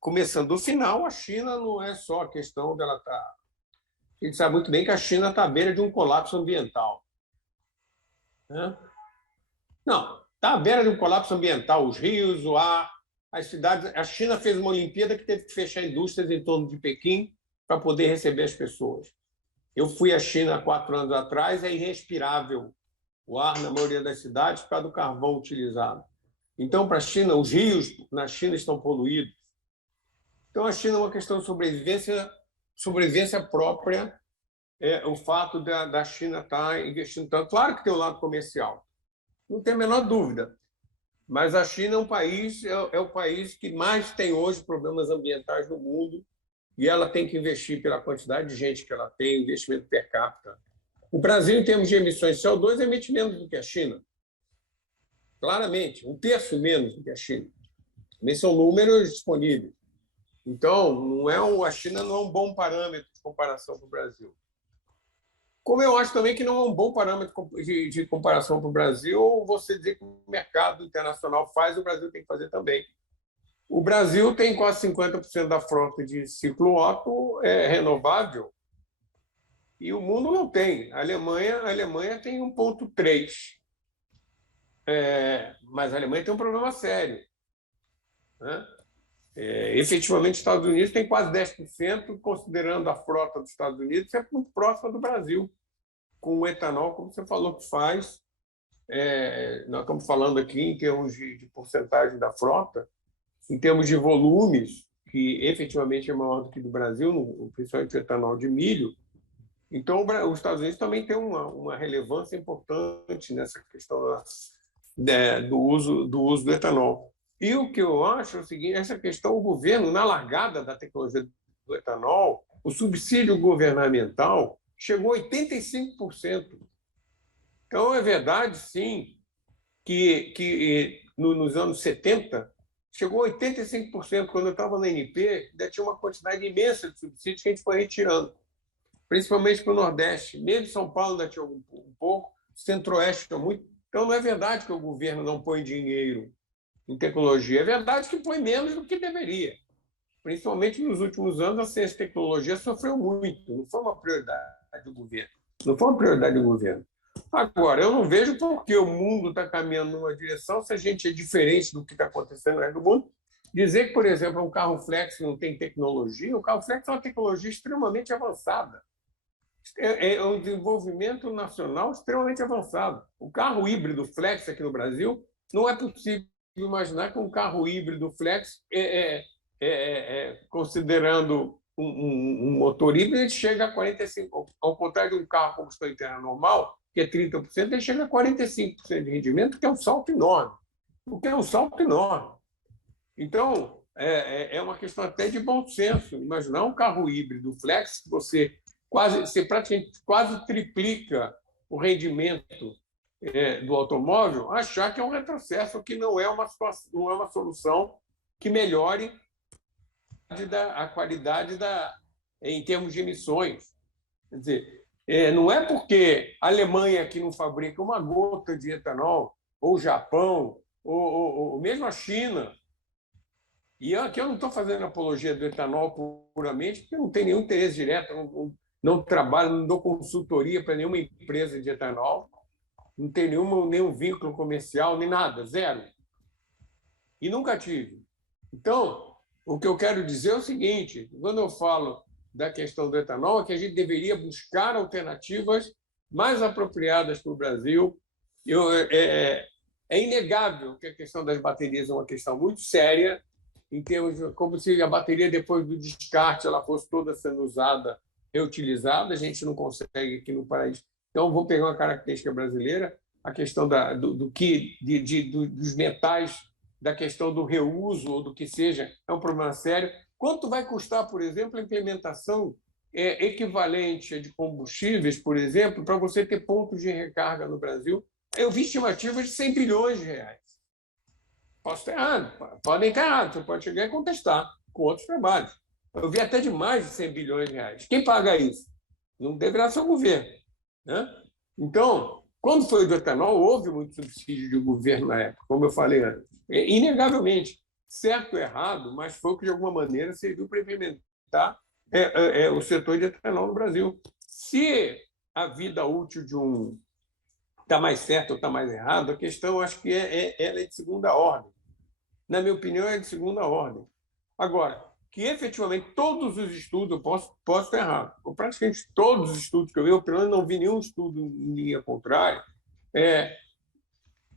Começando do final, a China não é só a questão dela estar... A gente sabe muito bem que a China está à beira de um colapso ambiental. Né? Não, está à beira de um colapso ambiental. Os rios, o ar, as cidades... A China fez uma Olimpíada que teve que fechar indústrias em torno de Pequim para poder receber as pessoas. Eu fui à China há 4 anos atrás, é irrespirável o ar na maioria das cidades por causa do carvão utilizado. Então, para a China, os rios na China estão poluídos. Então, a China é uma questão de sobrevivência própria, o fato da China estar investindo tanto. Claro que tem o lado comercial, não tem a menor dúvida, mas a China é o país que mais tem hoje problemas ambientais no mundo, e ela tem que investir pela quantidade de gente que ela tem, investimento per capita. O Brasil, em termos de emissões de CO2, emite menos do que a China. Claramente, 1/3 menos do que a China. Esses são números disponíveis. Então, a China não é um bom parâmetro de comparação para o Brasil. Como eu acho também que não é um bom parâmetro de comparação para o Brasil, você dizer que o mercado internacional faz, o Brasil tem que fazer também. O Brasil tem quase 50% da frota de ciclo Otto renovável, e o mundo não tem. A Alemanha tem 1,3. Mas a Alemanha tem um problema sério, né? Efetivamente, os Estados Unidos tem quase 10%, considerando a frota dos Estados Unidos, é muito próxima do Brasil, com o etanol, como você falou que faz. Nós estamos falando aqui em termos de porcentagem da frota, em termos de volumes, que efetivamente é maior do que do Brasil, principalmente o etanol de milho. Então, os Estados Unidos também tem uma relevância importante nessa questão do uso do etanol. E o que eu acho é o seguinte: essa questão, o governo, na largada da tecnologia do etanol, o subsídio governamental chegou a 85%. Então, é verdade, sim, que nos anos 70, chegou a 85%. Quando eu estava na NP, ainda tinha uma quantidade imensa de subsídios que a gente foi retirando, principalmente para o Nordeste. Mesmo São Paulo ainda tinha um pouco, Centro-Oeste tinha muito. Então, não é verdade que o governo não põe dinheiro em tecnologia. É verdade que põe menos do que deveria. Principalmente nos últimos anos, a ciência e tecnologia sofreu muito. Não foi uma prioridade do governo. Não foi uma prioridade do governo. Agora, eu não vejo por que o mundo está caminhando numa direção, se a gente é diferente do que está acontecendo no resto do mundo. Dizer que, por exemplo, um carro flex não tem tecnologia, o carro flex é uma tecnologia extremamente avançada. É um desenvolvimento nacional extremamente avançado. O carro híbrido flex aqui no Brasil, não é possível imaginar que um carro híbrido flex, considerando um motor híbrido, ele chega a 45%. Ao contrário de um carro com combustão interna normal, que é 30%, ele chega a 45% de rendimento, que é um salto enorme. O que é um salto enorme. Então, é uma questão até de bom senso. Imaginar um carro híbrido flex, que você praticamente quase triplica o rendimento do automóvel, achar que é um retrocesso, que não é uma solução que melhore a qualidade em termos de emissões. Quer dizer, não é porque a Alemanha que não fabrica uma gota de etanol, ou o Japão, ou mesmo a China. E aqui eu não estou fazendo apologia do etanol puramente, porque eu não tenho nenhum interesse direto, não trabalho, não dou consultoria para nenhuma empresa de etanol, não tenho nenhum vínculo comercial, nem nada, zero. E nunca tive. Então, o que eu quero dizer é o seguinte: quando eu falo da questão do etanol, é que a gente deveria buscar alternativas mais apropriadas para o Brasil. É inegável que a questão das baterias é uma questão muito séria, em termos de, como se a bateria, depois do descarte, ela fosse toda sendo usada, reutilizada. A gente não consegue aqui no país. Então, vou pegar uma característica brasileira, a questão dos metais, da questão do reuso ou do que seja, é um problema sério. Quanto vai custar, por exemplo, a implementação equivalente de combustíveis, por exemplo, para você ter pontos de recarga no Brasil? Eu vi estimativas de 100 bilhões de reais. Posso estar errado, podem estar errados, você pode chegar e contestar com outros trabalhos. Eu vi até de mais de 100 bilhões de reais. Quem paga isso? Não deverá ser o governo, né? Então, quando foi do etanol, houve muito subsídio do governo na época, como eu falei antes. Inegavelmente, certo ou errado, mas foi o que, de alguma maneira, serviu para implementar o setor de etanol no Brasil. Se a vida útil de um está mais certo ou está mais errado, a questão, acho que ela é de segunda ordem. Na minha opinião, é de segunda ordem. Agora, que efetivamente todos os estudos, eu posso estar errado, praticamente todos os estudos que eu vi, eu pelo menos não vi nenhum estudo em linha contrária,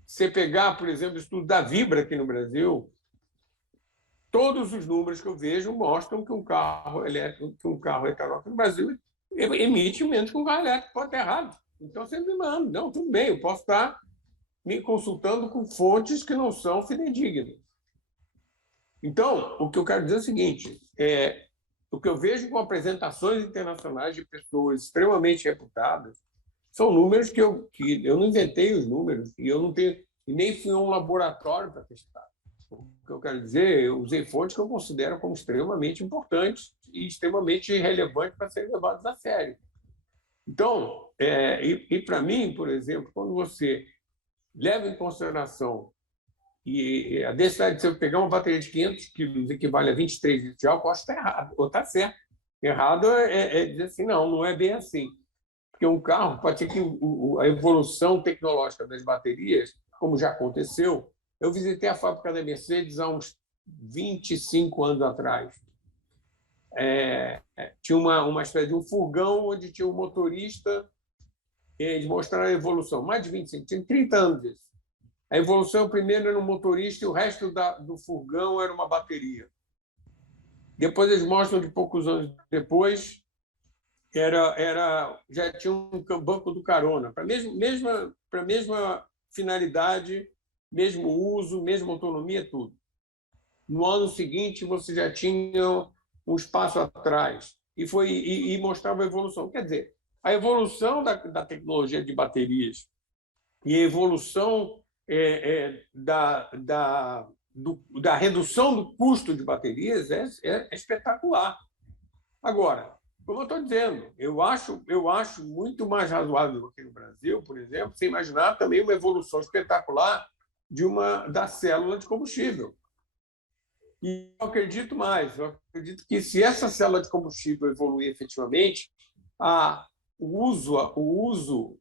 você pegar, por exemplo, o estudo da Vibra aqui no Brasil, todos os números que eu vejo mostram que um carro elétrico, que um carro etanol no Brasil emite menos que um carro elétrico. Pode estar errado. Então, você me manda. Não, tudo bem, eu posso estar me consultando com fontes que não são fidedignas. Então, o que eu quero dizer é o seguinte, o que eu vejo com apresentações internacionais de pessoas extremamente reputadas são números que eu não inventei os números, e eu não tenho, e nem fui a um laboratório para testar. O que eu quero dizer, eu usei fontes que eu considero como extremamente importantes e extremamente relevantes para serem levadas a sério. Então, para mim, por exemplo, quando você leva em consideração e a densidade de você pegar uma bateria de 500 quilos equivale a 23 litros de álcool, eu acho que está errado, ou está certo. Errado é dizer assim, não é bem assim. Porque um carro, pode ser que a evolução tecnológica das baterias, como já aconteceu, eu visitei a fábrica da Mercedes há uns 25 anos atrás. Tinha uma espécie de um furgão onde tinha um motorista, eles mostraram a evolução, mais de 25, tinha 30 anos isso. A evolução primeiro era um motorista e o resto do furgão era uma bateria. Depois eles mostram que poucos anos depois já tinha um banco do carona, para a mesma finalidade, mesmo uso, mesma autonomia, tudo. No ano seguinte, você já tinha um espaço atrás e mostrava a evolução. Quer dizer, a evolução da tecnologia de baterias e a evolução da redução do custo de baterias é espetacular. Agora, como eu estou dizendo, eu acho muito mais razoável aqui no Brasil, por exemplo, você imaginar também uma evolução espetacular da célula de combustível. E eu acredito mais, eu acredito que se essa célula de combustível evoluir efetivamente, o uso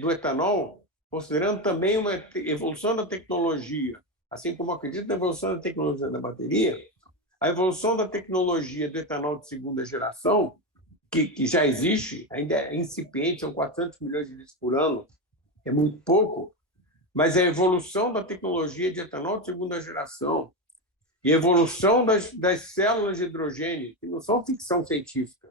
do etanol, considerando também uma evolução da tecnologia, assim como eu acredito na evolução da tecnologia da bateria, a evolução da tecnologia do etanol de segunda geração, que já existe, ainda é incipiente, são 400 milhões de litros por ano, é muito pouco, mas a evolução da tecnologia de etanol de segunda geração e a evolução das células de hidrogênio, que não são ficção científica,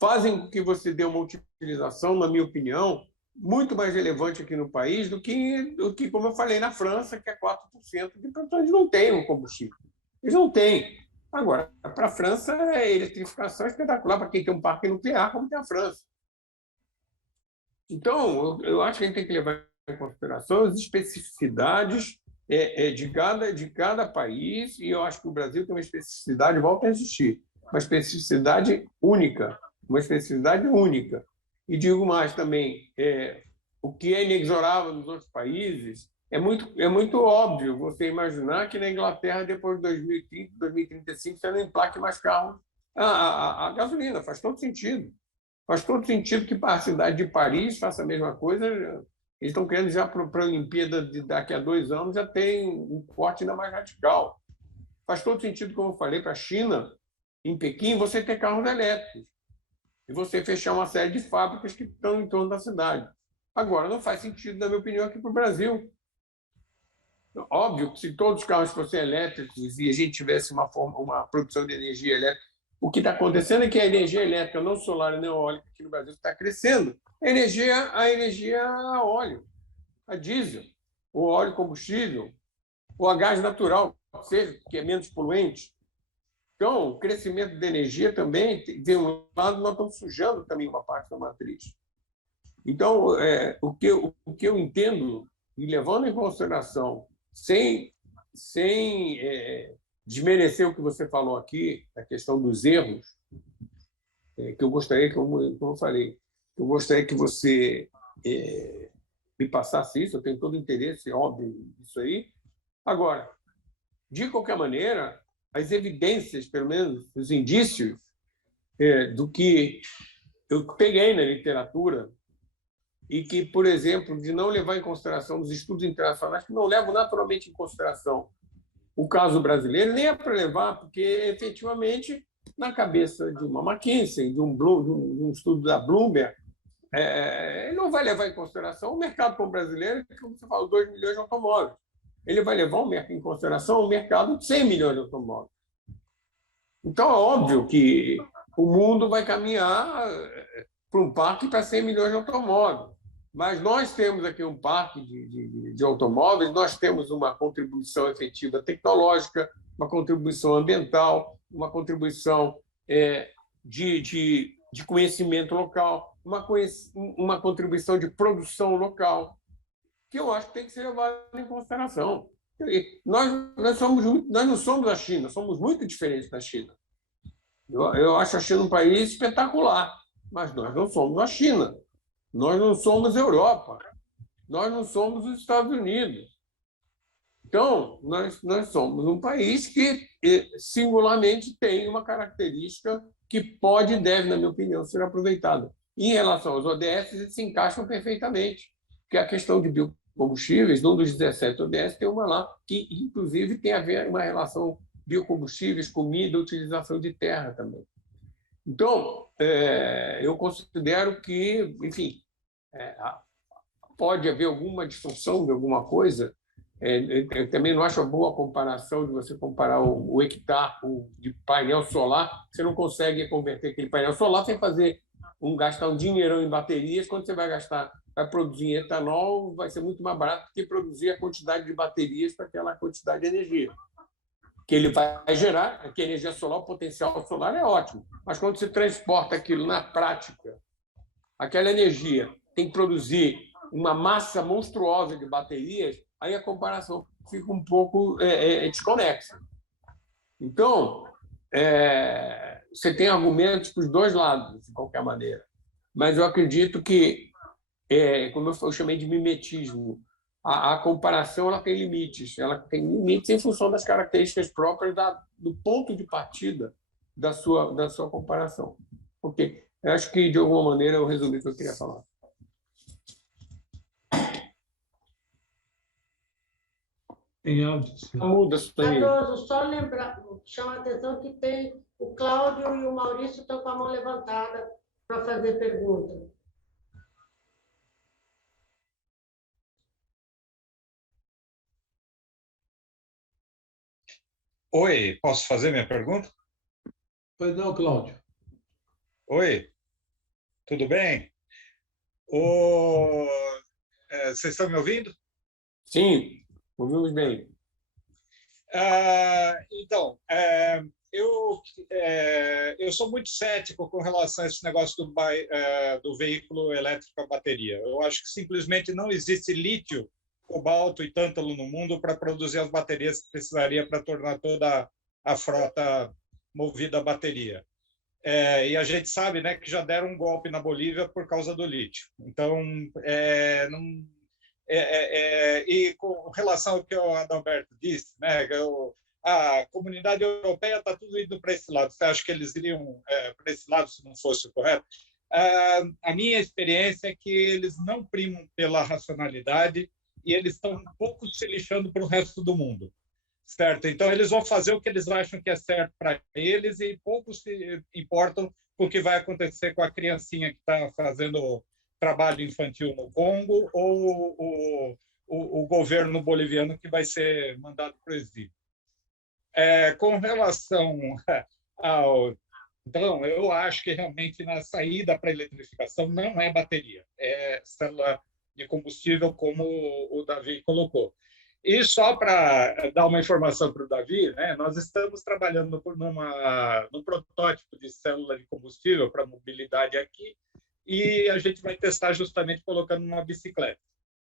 fazem com que você dê uma utilização, na minha opinião, muito mais relevante aqui no país do que como eu falei, na França, que é 4%, que eles não têm um combustível. Eles não têm. Agora, para a França, a eletrificação é espetacular para quem tem um parque nuclear, como tem a França. Então, eu acho que a gente tem que levar em consideração as especificidades de cada país, e eu acho que o Brasil tem uma especificidade, volta a existir, uma especificidade única, E digo mais também, o que é inexorável nos outros países, é muito óbvio você imaginar que na Inglaterra, depois de 2030, 2035, você não emplaque mais carro a gasolina. Faz todo sentido. Faz todo sentido que para a cidade de Paris faça a mesma coisa. Eles estão querendo já para a Olimpíada daqui a 2 anos já tem um corte ainda mais radical. Faz todo sentido, como eu falei, para a China, em Pequim, você ter carros elétricos e você fechar uma série de fábricas que estão em torno da cidade. Agora, não faz sentido, na minha opinião, aqui para o Brasil. Óbvio que se todos os carros fossem elétricos e a gente tivesse uma produção de energia elétrica, o que está acontecendo é que a energia elétrica, não solar e não eólica, aqui no Brasil está crescendo. A energia a óleo, a diesel, o óleo combustível, ou a gás natural, seja, que é menos poluente. Então, o crescimento da energia também tem um lado, nós estamos sujando também uma parte da matriz. Então, o que eu entendo, e levando em consideração, sem desmerecer o que você falou aqui, a questão dos erros, que eu gostaria, como eu falei, eu gostaria que você me passasse isso, eu tenho todo o interesse, óbvio, nisso aí. Agora, de qualquer maneira, as evidências, pelo menos os indícios do que eu peguei na literatura e que, por exemplo, de não levar em consideração os estudos internacionais, que não levam naturalmente em consideração o caso brasileiro nem é para levar, porque, efetivamente, na cabeça de uma McKinsey, de um estudo da Bloomberg, ele não vai levar em consideração o mercado como brasileiro, que, como você fala, 2 milhões de automóveis. Ele vai levar em consideração o mercado de 100 milhões de automóveis. Então, é óbvio que o mundo vai caminhar para um parque para 100 milhões de automóveis. Mas nós temos aqui um parque de automóveis, nós temos uma contribuição efetiva tecnológica, uma contribuição ambiental, uma contribuição de conhecimento local, uma contribuição de produção local, que eu acho que tem que ser levada em consideração. Nós não somos a China, somos muito diferentes da China. Eu acho a China um país espetacular, mas nós não somos a China, nós não somos a Europa, nós não somos os Estados Unidos. Então, nós somos um país que, singularmente, tem uma característica que pode e deve, na minha opinião, ser aproveitada. Em relação aos ODS, eles se encaixam perfeitamente, que é a questão de biocombustíveis. Num dos 17 ODS tem uma lá que, inclusive, tem a ver uma relação biocombustíveis, comida, utilização de terra também. Então, eu considero que, enfim, pode haver alguma distorção de alguma coisa. Eu também não acho uma boa comparação de você comparar o hectare de painel solar. Você não consegue converter aquele painel solar sem gastar um dinheirão em baterias. Quando você vai produzir etanol, vai ser muito mais barato do que produzir a quantidade de baterias para aquela quantidade de energia que ele vai gerar. Que a energia solar, o potencial solar é ótimo, mas quando você transporta aquilo na prática, aquela energia tem que produzir uma massa monstruosa de baterias, aí a comparação fica um pouco desconexa. Então, você tem argumentos para os dois lados, de qualquer maneira, mas eu acredito que, como eu chamei de mimetismo, a comparação ela tem limites em função das características próprias do ponto de partida da sua comparação. Ok, eu acho que, de alguma maneira, eu resumi o que eu queria falar. Tem áudio. Muda, Cardoso, só lembrar, chama a atenção que tem o Cláudio e o Maurício estão com a mão levantada para fazer pergunta. Oi, posso fazer minha pergunta? Pois não, Cláudio. Oi, tudo bem? Vocês estão me ouvindo? Sim, ouvimos bem. Então, eu sou muito cético com relação a esse negócio do veículo elétrico a bateria. Eu acho que simplesmente não existe lítio, cobalto e tântalo no mundo para produzir as baterias que precisaria para tornar toda a frota movida a bateria. E a gente sabe, né, que já deram um golpe na Bolívia por causa do lítio. Então, e com relação ao que o Adalberto disse, né, a comunidade europeia está tudo indo para esse lado. Você acha que eles iriam para esse lado se não fosse o correto? A minha experiência é que eles não primam pela racionalidade e eles estão um pouco se lixando para o resto do mundo, certo? Então, eles vão fazer o que eles acham que é certo para eles e poucos se importam com o que vai acontecer com a criancinha que está fazendo trabalho infantil no Congo ou o governo boliviano que vai ser mandado para o exílio. Com relação ao... Então, eu acho que realmente na saída para a eletrificação não é bateria, é célula de combustível, como o Davi colocou. E só para dar uma informação para o Davi, né, nós estamos trabalhando num protótipo de célula de combustível para mobilidade aqui, e a gente vai testar justamente colocando numa bicicleta.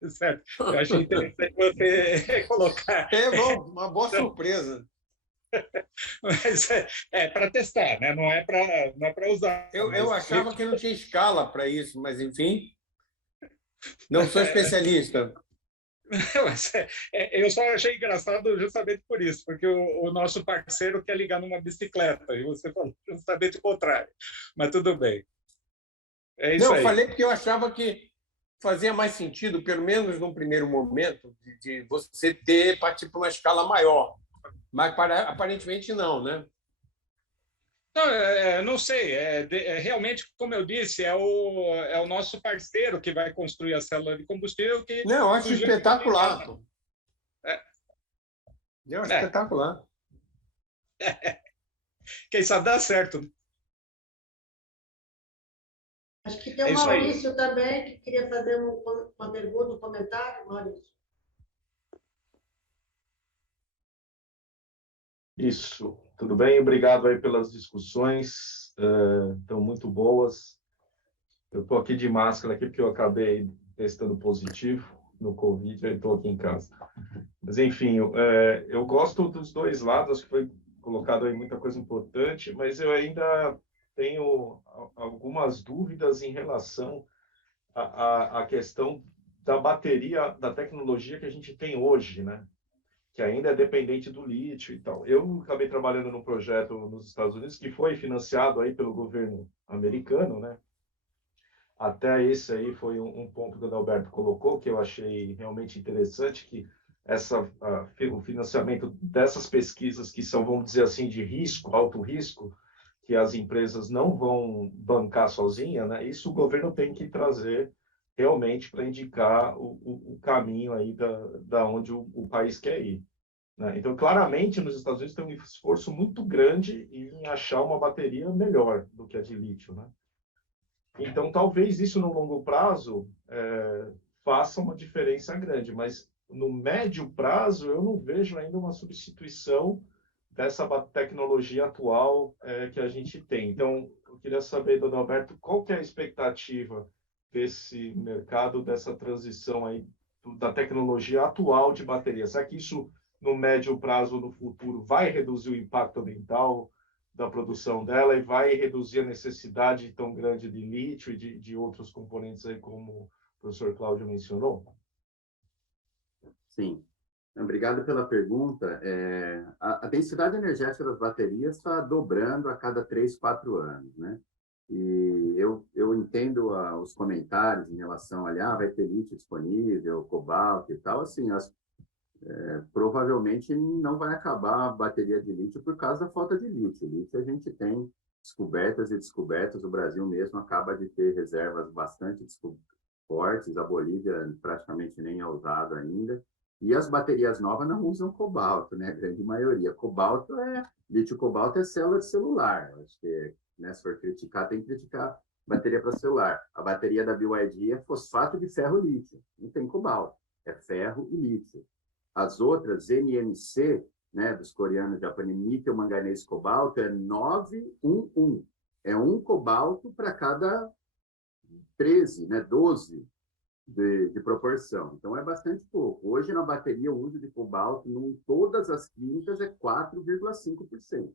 Certo? Eu achei interessante você colocar. Bom, uma boa surpresa. Mas para testar, né? Não é para usar. Eu achava que não tinha escala para isso, mas, enfim, não sou especialista. Eu só achei engraçado justamente por isso, porque o nosso parceiro quer ligar numa bicicleta e você falou justamente o contrário. Mas tudo bem. É isso aí. Eu falei porque eu achava que fazia mais sentido, pelo menos num primeiro momento, de você partir para uma escala maior. Mas aparentemente não, né? Não, não sei. Realmente, como eu disse, é o nosso parceiro que vai construir a célula de combustível que Não, eu acho sugeriu espetacular. Pô. É, Eu acho é, espetacular. quem sabe dá certo. Acho que tem É o isso aí. Maurício também, que queria fazer uma pergunta, um comentário, Maurício. Isso, tudo bem? Obrigado aí pelas discussões, estão muito boas. Eu estou aqui de máscara aqui porque eu acabei testando positivo no Covid, aí estou aqui em casa. Mas, enfim, eu gosto dos dois lados, acho que foi colocado aí muita coisa importante, mas eu ainda tenho algumas dúvidas em relação à questão da bateria, da tecnologia que a gente tem hoje, né? Que ainda é dependente do lítio e tal. Eu acabei trabalhando num projeto nos Estados Unidos que foi financiado aí pelo governo americano, né? Até esse aí foi um ponto que o Adalberto colocou, que eu achei realmente interessante, que o financiamento dessas pesquisas que são, vamos dizer assim, de risco, alto risco, que as empresas não vão bancar sozinha, né? Isso o governo tem que trazer realmente para indicar o caminho aí da onde o país quer ir, né? Então, claramente, nos Estados Unidos tem um esforço muito grande em achar uma bateria melhor do que a de lítio, né? Então, talvez isso no longo prazo faça uma diferença grande, mas no médio prazo eu não vejo ainda uma substituição dessa tecnologia atual que a gente tem. Então, eu queria saber, Dona Alberto, qual que é a expectativa desse mercado, dessa transição aí da tecnologia atual de bateria? Será que isso, no médio prazo, no futuro, vai reduzir o impacto ambiental da produção dela e vai reduzir a necessidade tão grande de lítio e de outros componentes aí, como o professor Cláudio mencionou? Sim. Obrigado pela pergunta. A densidade energética das baterias está dobrando a cada 3, 4 anos, né? E eu entendo os comentários em relação a vai ter lítio disponível, cobalto e tal, assim, provavelmente não vai acabar a bateria de lítio por causa da falta de lítio. Lítio a gente tem descobertas e descobertas, o Brasil mesmo acaba de ter reservas bastante fortes, a Bolívia praticamente nem é usado ainda, e as baterias novas não usam cobalto, né? A grande maioria. Lítio-cobalto é célula de celular. Acho que, né, se for criticar, tem que criticar bateria para celular. A bateria da BYD é fosfato de ferro-lítio, não tem cobalto, é ferro e lítio. As outras, NMC, né, dos coreanos, japoneses, níquel, manganês, cobalto, é 911. É um cobalto para cada 13, né, 12 de proporção. Então, é bastante pouco. Hoje, na bateria, o uso de cobalto em todas as químicas é 4,5%.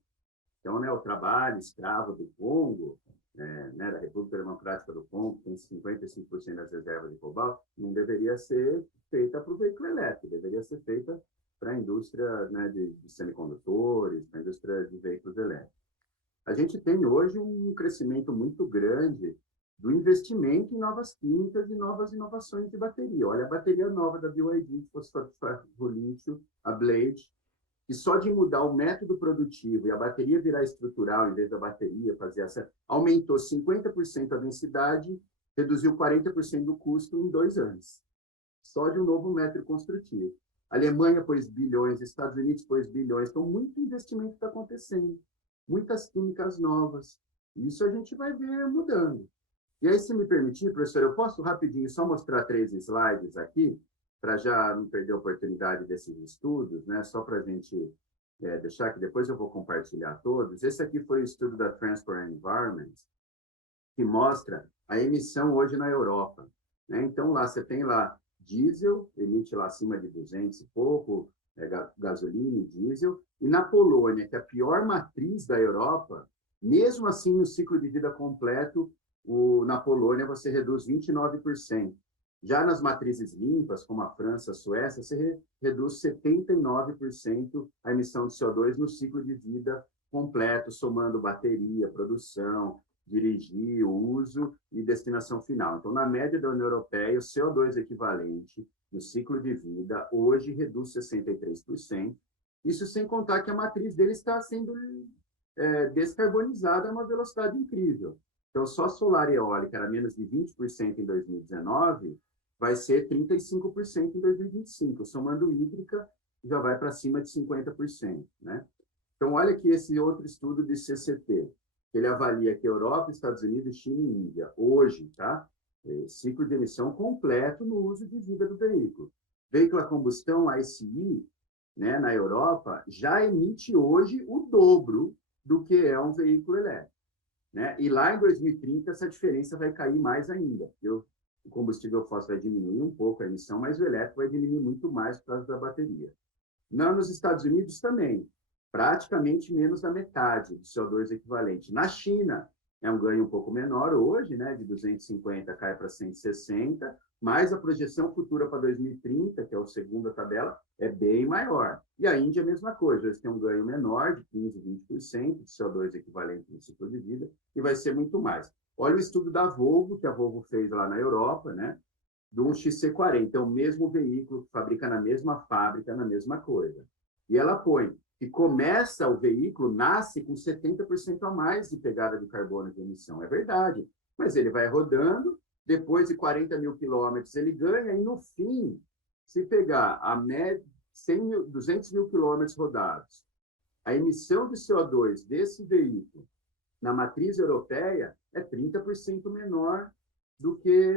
Então, né, o trabalho escravo do Congo, né, da República Democrática do Congo, tem 55% das reservas de cobalto, não deveria ser feita para o veículo elétrico, deveria ser feita para a indústria, né, de semicondutores, para a indústria de veículos elétricos. A gente tem hoje um crescimento muito grande do investimento em novas químicas e novas inovações de bateria. Olha, a bateria nova da BYD, fosfato de lítio, a Blade, que só de mudar o método produtivo e a bateria virar estrutural em vez da bateria fazer aumentou 50% a densidade, reduziu 40% do custo em 2 anos. Só de um novo método construtivo. A Alemanha pôs bilhões, Estados Unidos pôs bilhões, então muito investimento está acontecendo, muitas químicas novas. Isso a gente vai ver mudando. E aí, se me permitir, professor, eu posso rapidinho só mostrar 3 slides aqui, para já não perder a oportunidade desses estudos, né? Só para a gente deixar que depois eu vou compartilhar todos. Esse aqui foi o estudo da Transport Environment, que mostra a emissão hoje na Europa, né? Então, lá você tem lá diesel, emite lá acima de 200 e pouco, gasolina e diesel, e na Polônia, que é a pior matriz da Europa, mesmo assim, no ciclo de vida completo, na Polônia você reduz 29%. Já nas matrizes limpas, como a França, a Suécia, você reduz 79% a emissão de CO2 no ciclo de vida completo, somando bateria, produção, dirigir, uso e destinação final. Então, na média da União Europeia, o CO2 equivalente no ciclo de vida hoje reduz 63%, Isso sem contar que a matriz dele está sendo descarbonizada a uma velocidade incrível. Então, só solar e eólica era menos de 20% em 2019, vai ser 35% em 2025. Somando hídrica, já vai para cima de 50%. Né? Então, olha aqui esse outro estudo de CCT, que ele avalia que Europa, Estados Unidos, China e Índia, hoje, tá? Ciclo de emissão completo no uso de vida do veículo. Veículo a combustão, ICE, né, na Europa, já emite hoje o dobro do que é um veículo elétrico. Né? E lá em 2030, essa diferença vai cair mais ainda. O combustível fóssil vai diminuir um pouco a emissão, mas o elétrico vai diminuir muito mais por causa da bateria. Nos Estados Unidos também, praticamente menos da metade do CO2 equivalente. Na China, é um ganho um pouco menor hoje, né? De 250 cai para 160, mas a projeção futura para 2030, que é a segunda tabela, é bem maior. E a Índia, a mesma coisa, eles têm um ganho menor, de 15%, 20% de CO2 equivalente no ciclo de vida, e vai ser muito mais. Olha o estudo da Volvo, que a Volvo fez lá na Europa, né? Do XC40, é o mesmo veículo que fabrica na mesma fábrica, na mesma coisa. E ela põe que começa o veículo, nasce com 70% a mais de pegada de carbono de emissão. É verdade, mas ele vai rodando, depois de 40 mil quilômetros ele ganha, e no fim, se pegar a média, 200 mil quilômetros rodados, a emissão de CO2 desse veículo na matriz europeia é 30% menor do que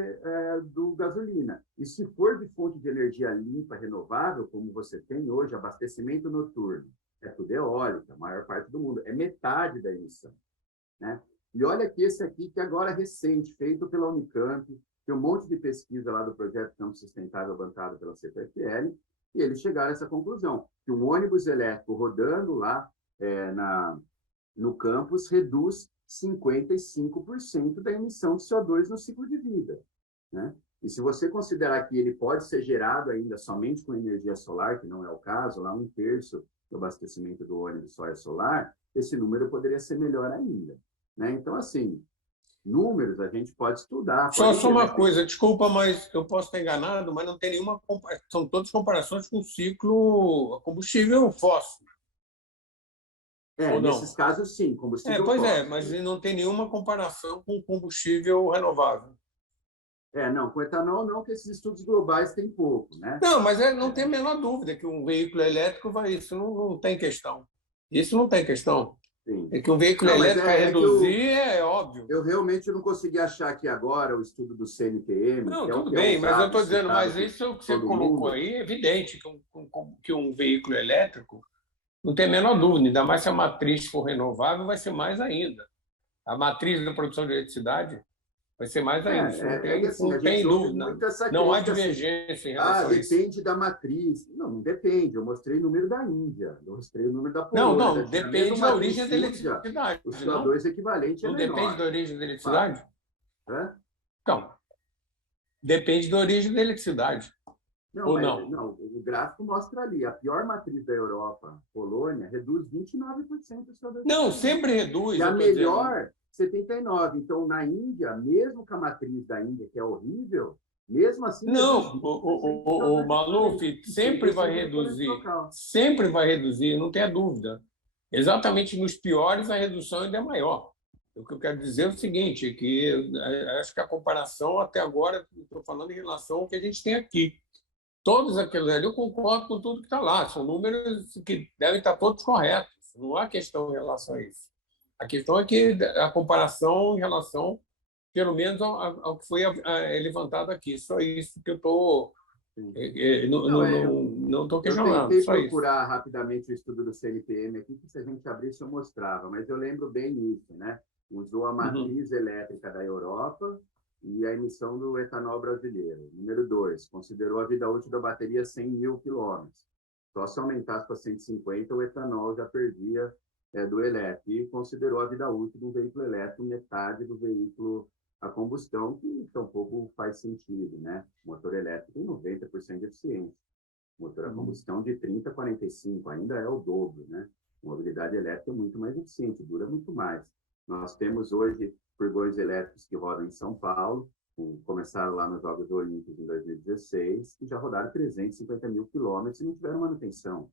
do gasolina. E se for de fonte de energia limpa, renovável, como você tem hoje, abastecimento noturno, é tudo eólica, a maior parte do mundo, é metade da emissão. Né? E olha aqui esse aqui, que agora é recente, feito pela Unicamp, tem um monte de pesquisa lá do projeto Campo Sustentável, bancado pela CPFL, e eles chegaram a essa conclusão, que um ônibus elétrico rodando lá no campus reduz 55% da emissão de CO2 no ciclo de vida. Né? E se você considerar que ele pode ser gerado ainda somente com energia solar, que não é o caso, lá 1/3 do abastecimento do ônibus só é solar, esse número poderia ser melhor ainda. Né? Então, assim, números a gente pode estudar. Só uma coisa, desculpa, mas eu posso estar enganado, mas não tem nenhuma comparação, são todas comparações com o ciclo combustível fóssil. Nesses casos, sim, combustível pois fóssil. Mas não tem nenhuma comparação com combustível renovável. Não, com etanol não, que esses estudos globais têm pouco, né? Não, mas não tem a menor dúvida que um veículo elétrico isso não tem questão. Isso não tem questão. Sim. É que um veículo elétrico vai reduzir, é óbvio. Eu realmente não consegui achar aqui agora o estudo do CNPM. Não, que é tudo o que bem, é mas eu estou dizendo, mas isso que você colocou mundo. aí é evidente que um veículo elétrico não tem a menor dúvida, ainda mais se a matriz for renovável, vai ser mais ainda. A matriz da produção de eletricidade vai ser mais ainda. Não tem dúvida. Não há divergência em relação a isso. Depende da matriz. Não depende. Eu mostrei o número da Índia, eu mostrei o número da Polônia. Não, depende da origem da eletricidade. O CO2 equivalente é menor. Não depende da origem da eletricidade? Então, depende da origem da eletricidade. Não, o gráfico mostra ali. A pior matriz da Europa, Polônia, reduz 29% do CO2. Não, sempre reduz. E a melhor, 79%. Então, na Índia, mesmo com a matriz da Índia, que é horrível, mesmo assim... Não, o Maluf sempre vai reduzir. Sempre vai reduzir, não tenha dúvida. Exatamente nos piores, a redução ainda é maior. O que eu quero dizer é o seguinte, que acho que a comparação até agora, estou falando em relação ao que a gente tem aqui. Todos aqueles ali, eu concordo com tudo que está lá. São números que devem estar todos corretos. Não há questão em relação a isso. A questão é que a comparação em relação, pelo menos, ao que foi levantado aqui. Só isso que eu estou... Não estou questionando. Eu tentei procurar rapidamente o estudo do CNPM aqui, que se a gente abrisse eu mostrava, mas eu lembro bem isso, né? Usou a matriz elétrica da Europa e a emissão do etanol brasileiro. Número 2, considerou a vida útil da bateria 100 mil quilômetros. Só se aumentasse para 150, o etanol já perdia do elétrico. E considerou a vida útil de um veículo elétrico metade do veículo a combustão, que tampouco faz sentido, né? O motor elétrico tem 90% de eficiência. O motor a combustão de 30% a 45%, ainda é o dobro, né? A mobilidade elétrica é muito mais eficiente, dura muito mais. Nós temos hoje furgões elétricos que rodam em São Paulo, começaram lá nos Jogos Olímpicos em 2016, e já rodaram 350 mil quilômetros e não tiveram manutenção.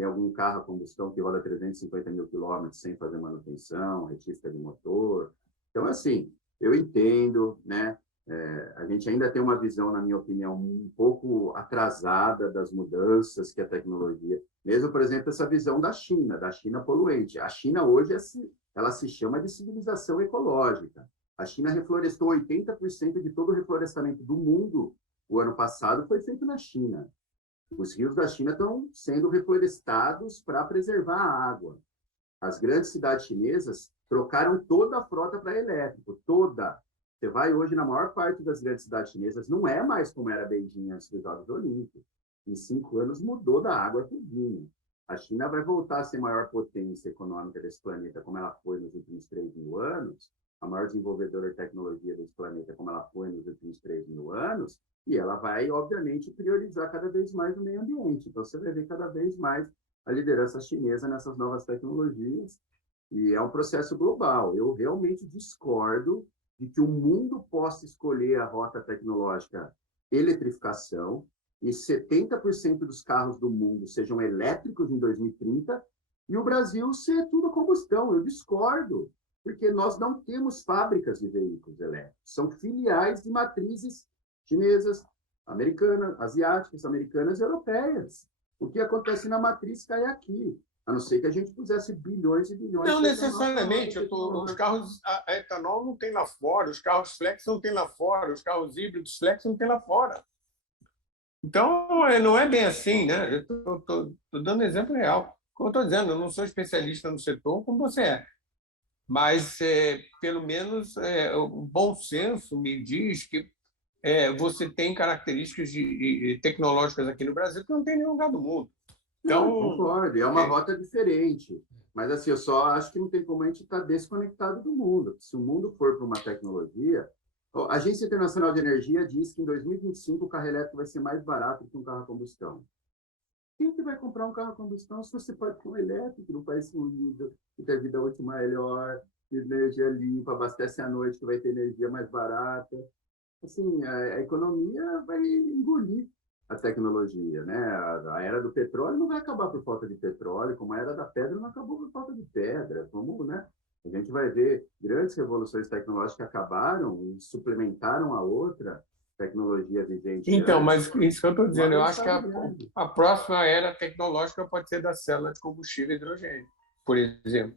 tem algum carro a combustão que roda 350 mil quilômetros sem fazer manutenção, retífica de motor. Então, assim, eu entendo, né? A gente ainda tem uma visão, na minha opinião, um pouco atrasada das mudanças que a tecnologia... Mesmo, por exemplo, essa visão da China poluente. A China hoje, ela se chama de civilização ecológica. A China reflorestou 80% de todo o reflorestamento do mundo. O ano passado foi feito na China. Os rios da China estão sendo reflorestados para preservar a água. As grandes cidades chinesas trocaram toda a frota para elétrico, toda. Você vai hoje na maior parte das grandes cidades chinesas, não é mais como era Beijing antes dos Jogos Olímpicos. Em 5 anos mudou da água para o vinho. A China vai voltar a ser a maior potência econômica desse planeta, como ela foi nos últimos 3.000 anos, a maior desenvolvedora de tecnologia desse planeta, como ela foi nos últimos 3.000 anos, e ela vai, obviamente, priorizar cada vez mais o meio ambiente. Então, você vai ver cada vez mais a liderança chinesa nessas novas tecnologias, e é um processo global. Eu realmente discordo de que o mundo possa escolher a rota tecnológica eletrificação e 70% dos carros do mundo sejam elétricos em 2030 e o Brasil ser tudo combustão. Eu discordo, porque nós não temos fábricas de veículos elétricos. São filiais de matrizes chinesas, americanas, asiáticas, americanas e europeias. O que acontece na matriz cai aqui. A não ser que a gente pusesse bilhões e bilhões... Não necessariamente. Os carros a etanol não tem lá fora, os carros flex não tem lá fora, os carros híbridos flex não tem lá fora. Então, não é bem assim, né? Eu estou dando exemplo real. Como eu estou dizendo, eu não sou especialista no setor como você é. Mas, pelo menos, o bom senso me diz que você tem características tecnológicas aqui no Brasil que não tem em nenhum lugar do mundo. Então, não, concordo, é uma rota diferente. Mas, assim, eu só acho que não tem como a gente estar desconectado do mundo. Se o mundo for para uma tecnologia... A Agência Internacional de Energia diz que em 2025 o carro elétrico vai ser mais barato que um carro a combustão. Quem que vai comprar um carro a combustão se você pode com elétrico, no país fluido, que tem vida útil melhor, energia limpa, abastece à noite, que vai ter energia mais barata? Assim, a economia vai engolir a tecnologia, né? A era do petróleo não vai acabar por falta de petróleo, como a era da pedra não acabou por falta de pedra, como, né? A gente vai ver grandes revoluções tecnológicas que acabaram e suplementaram a outra tecnologia vigente. Então, mas isso que eu estou dizendo, eu acho que a próxima era tecnológica pode ser da célula de combustível hidrogênio, por exemplo.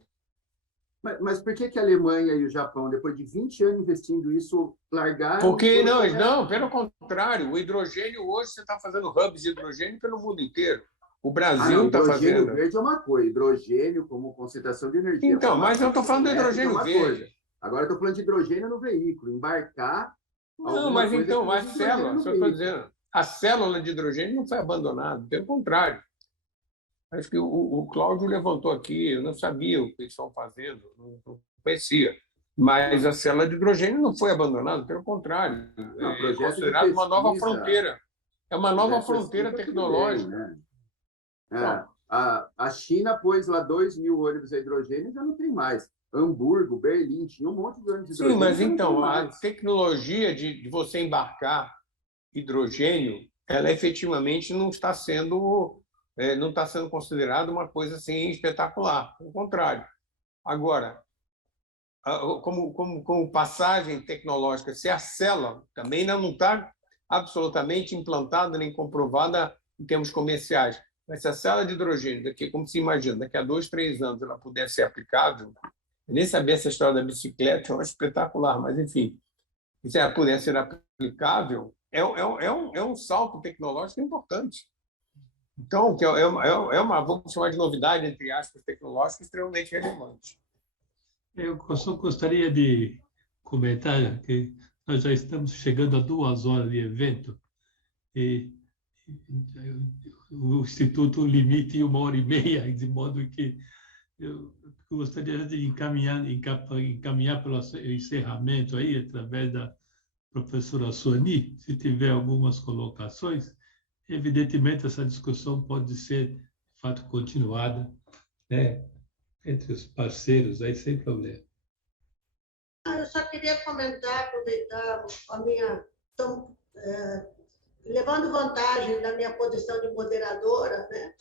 Mas por que a Alemanha e o Japão, depois de 20 anos investindo isso, largaram... Porque não, pelo contrário, o hidrogênio hoje você está fazendo hubs de hidrogênio pelo mundo inteiro. O Brasil está fazendo. Hidrogênio verde é uma coisa, hidrogênio como concentração de energia. Então, mas eu estou falando do hidrogênio verde. Agora eu estou falando de hidrogênio no veículo, embarcar. Não, mas então, a célula, só estou dizendo, a célula de hidrogênio não foi abandonada, pelo contrário. Acho que o Cláudio levantou aqui, eu não sabia o que eles estão fazendo, não conhecia. Mas a célula de hidrogênio não foi abandonada, pelo contrário. É considerado uma nova fronteira. É uma nova fronteira tecnológica. Bem, né? A China pôs lá 2.000 ônibus a hidrogênio e já não tem mais. Hamburgo, Berlim, tinha um monte de ônibus de hidrogênio. Sim, mas então, a tecnologia de você embarcar hidrogênio, ela efetivamente não está sendo considerada uma coisa assim espetacular. Pelo contrário. Agora, como passagem tecnológica, se a célula também não está absolutamente implantada nem comprovada em termos comerciais. Mas se a célula de hidrogênio, como se imagina, daqui a 2, 3 anos ela pudesse ser aplicável, eu nem sabia essa história da bicicleta, é espetacular, mas enfim, se ela pudesse ser aplicável, é um salto tecnológico importante. Então, vamos chamar de novidade, entre aspas, tecnológica extremamente relevante. Eu só gostaria de comentar que nós já estamos chegando a 2 horas de evento e o Instituto limite 1h30, de modo que eu gostaria de encaminhar pelo encerramento aí, através da professora Suani, se tiver algumas colocações. Evidentemente, essa discussão pode ser, de fato, continuada, né, entre os parceiros, aí sem problema. Eu só queria comentar, aproveitar a minha... levando vantagem da minha posição de moderadora, né?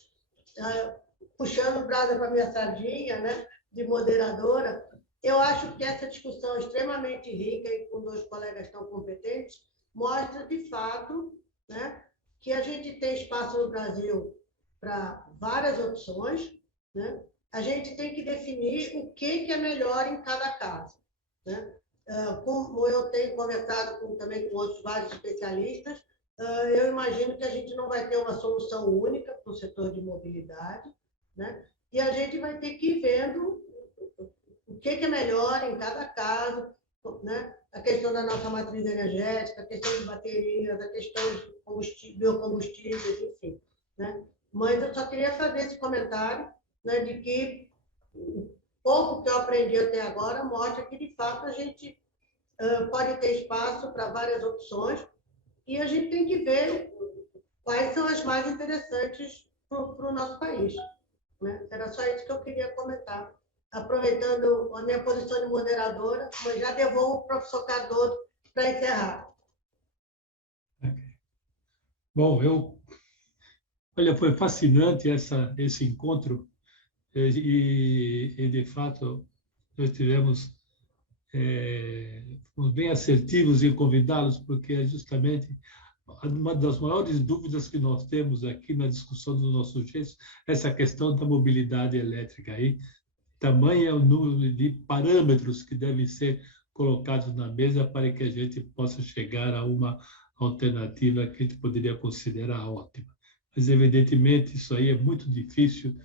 puxando brasa para minha sardinha, né, de moderadora, eu acho que essa discussão extremamente rica e com 2 colegas tão competentes mostra, de fato, né, que a gente tem espaço no Brasil para várias opções, né? A gente tem que definir o que é melhor em cada caso, né? Como eu tenho conversado também com outros vários especialistas, eu imagino que a gente não vai ter uma solução única para o setor de mobilidade, né? E a gente vai ter que ir vendo o que é melhor em cada caso, né? A questão da nossa matriz energética, a questão de baterias, a questão de biocombustíveis, enfim, né? Mas eu só queria fazer esse comentário, né, de que o pouco que eu aprendi até agora mostra que, de fato, a gente pode ter espaço para várias opções e a gente tem que ver quais são as mais interessantes para o nosso país, né? Era só isso que eu queria comentar. Aproveitando a minha posição de moderadora, mas já devolvo o professor Cardoso para encerrar. Bom, olha, foi fascinante esse encontro e de fato, nós fomos bem assertivos em convidá-los, porque é justamente uma das maiores dúvidas que nós temos aqui na discussão dos nossos jeitos, essa questão da mobilidade elétrica. Aí, tamanho é o número de parâmetros que devem ser colocados na mesa para que a gente possa chegar a uma alternativa que a gente poderia considerar ótima. Mas, evidentemente, isso aí é muito difícil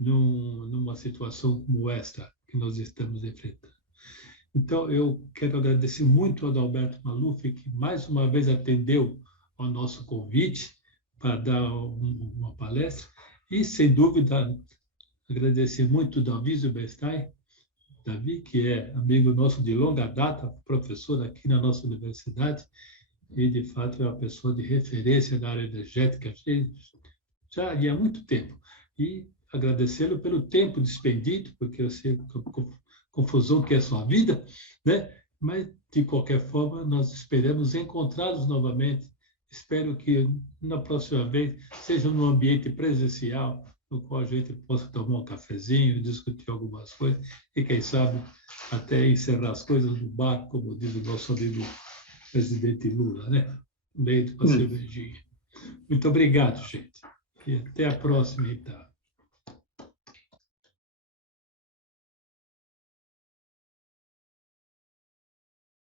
numa situação como esta que nós estamos enfrentando. Então, eu quero agradecer muito ao Adalberto Maluf, que mais uma vez atendeu ao nosso convite para dar uma palestra, e, sem dúvida, agradecer muito ao Davi Zilberstein, que é amigo nosso de longa data, professor aqui na nossa universidade, e, de fato, é uma pessoa de referência na área energética já há muito tempo. E agradecê-lo pelo tempo despendido, porque eu sei a confusão que é a sua vida, né? Mas, de qualquer forma, nós esperamos encontrá-los novamente. Espero que, na próxima vez, seja num ambiente presencial, no qual a gente possa tomar um cafezinho, discutir algumas coisas e, quem sabe, até encerrar as coisas no bar, como diz o nosso amigo presidente Lula, né? Leito com a cervejinha. Muito obrigado, gente. E até a próxima, então.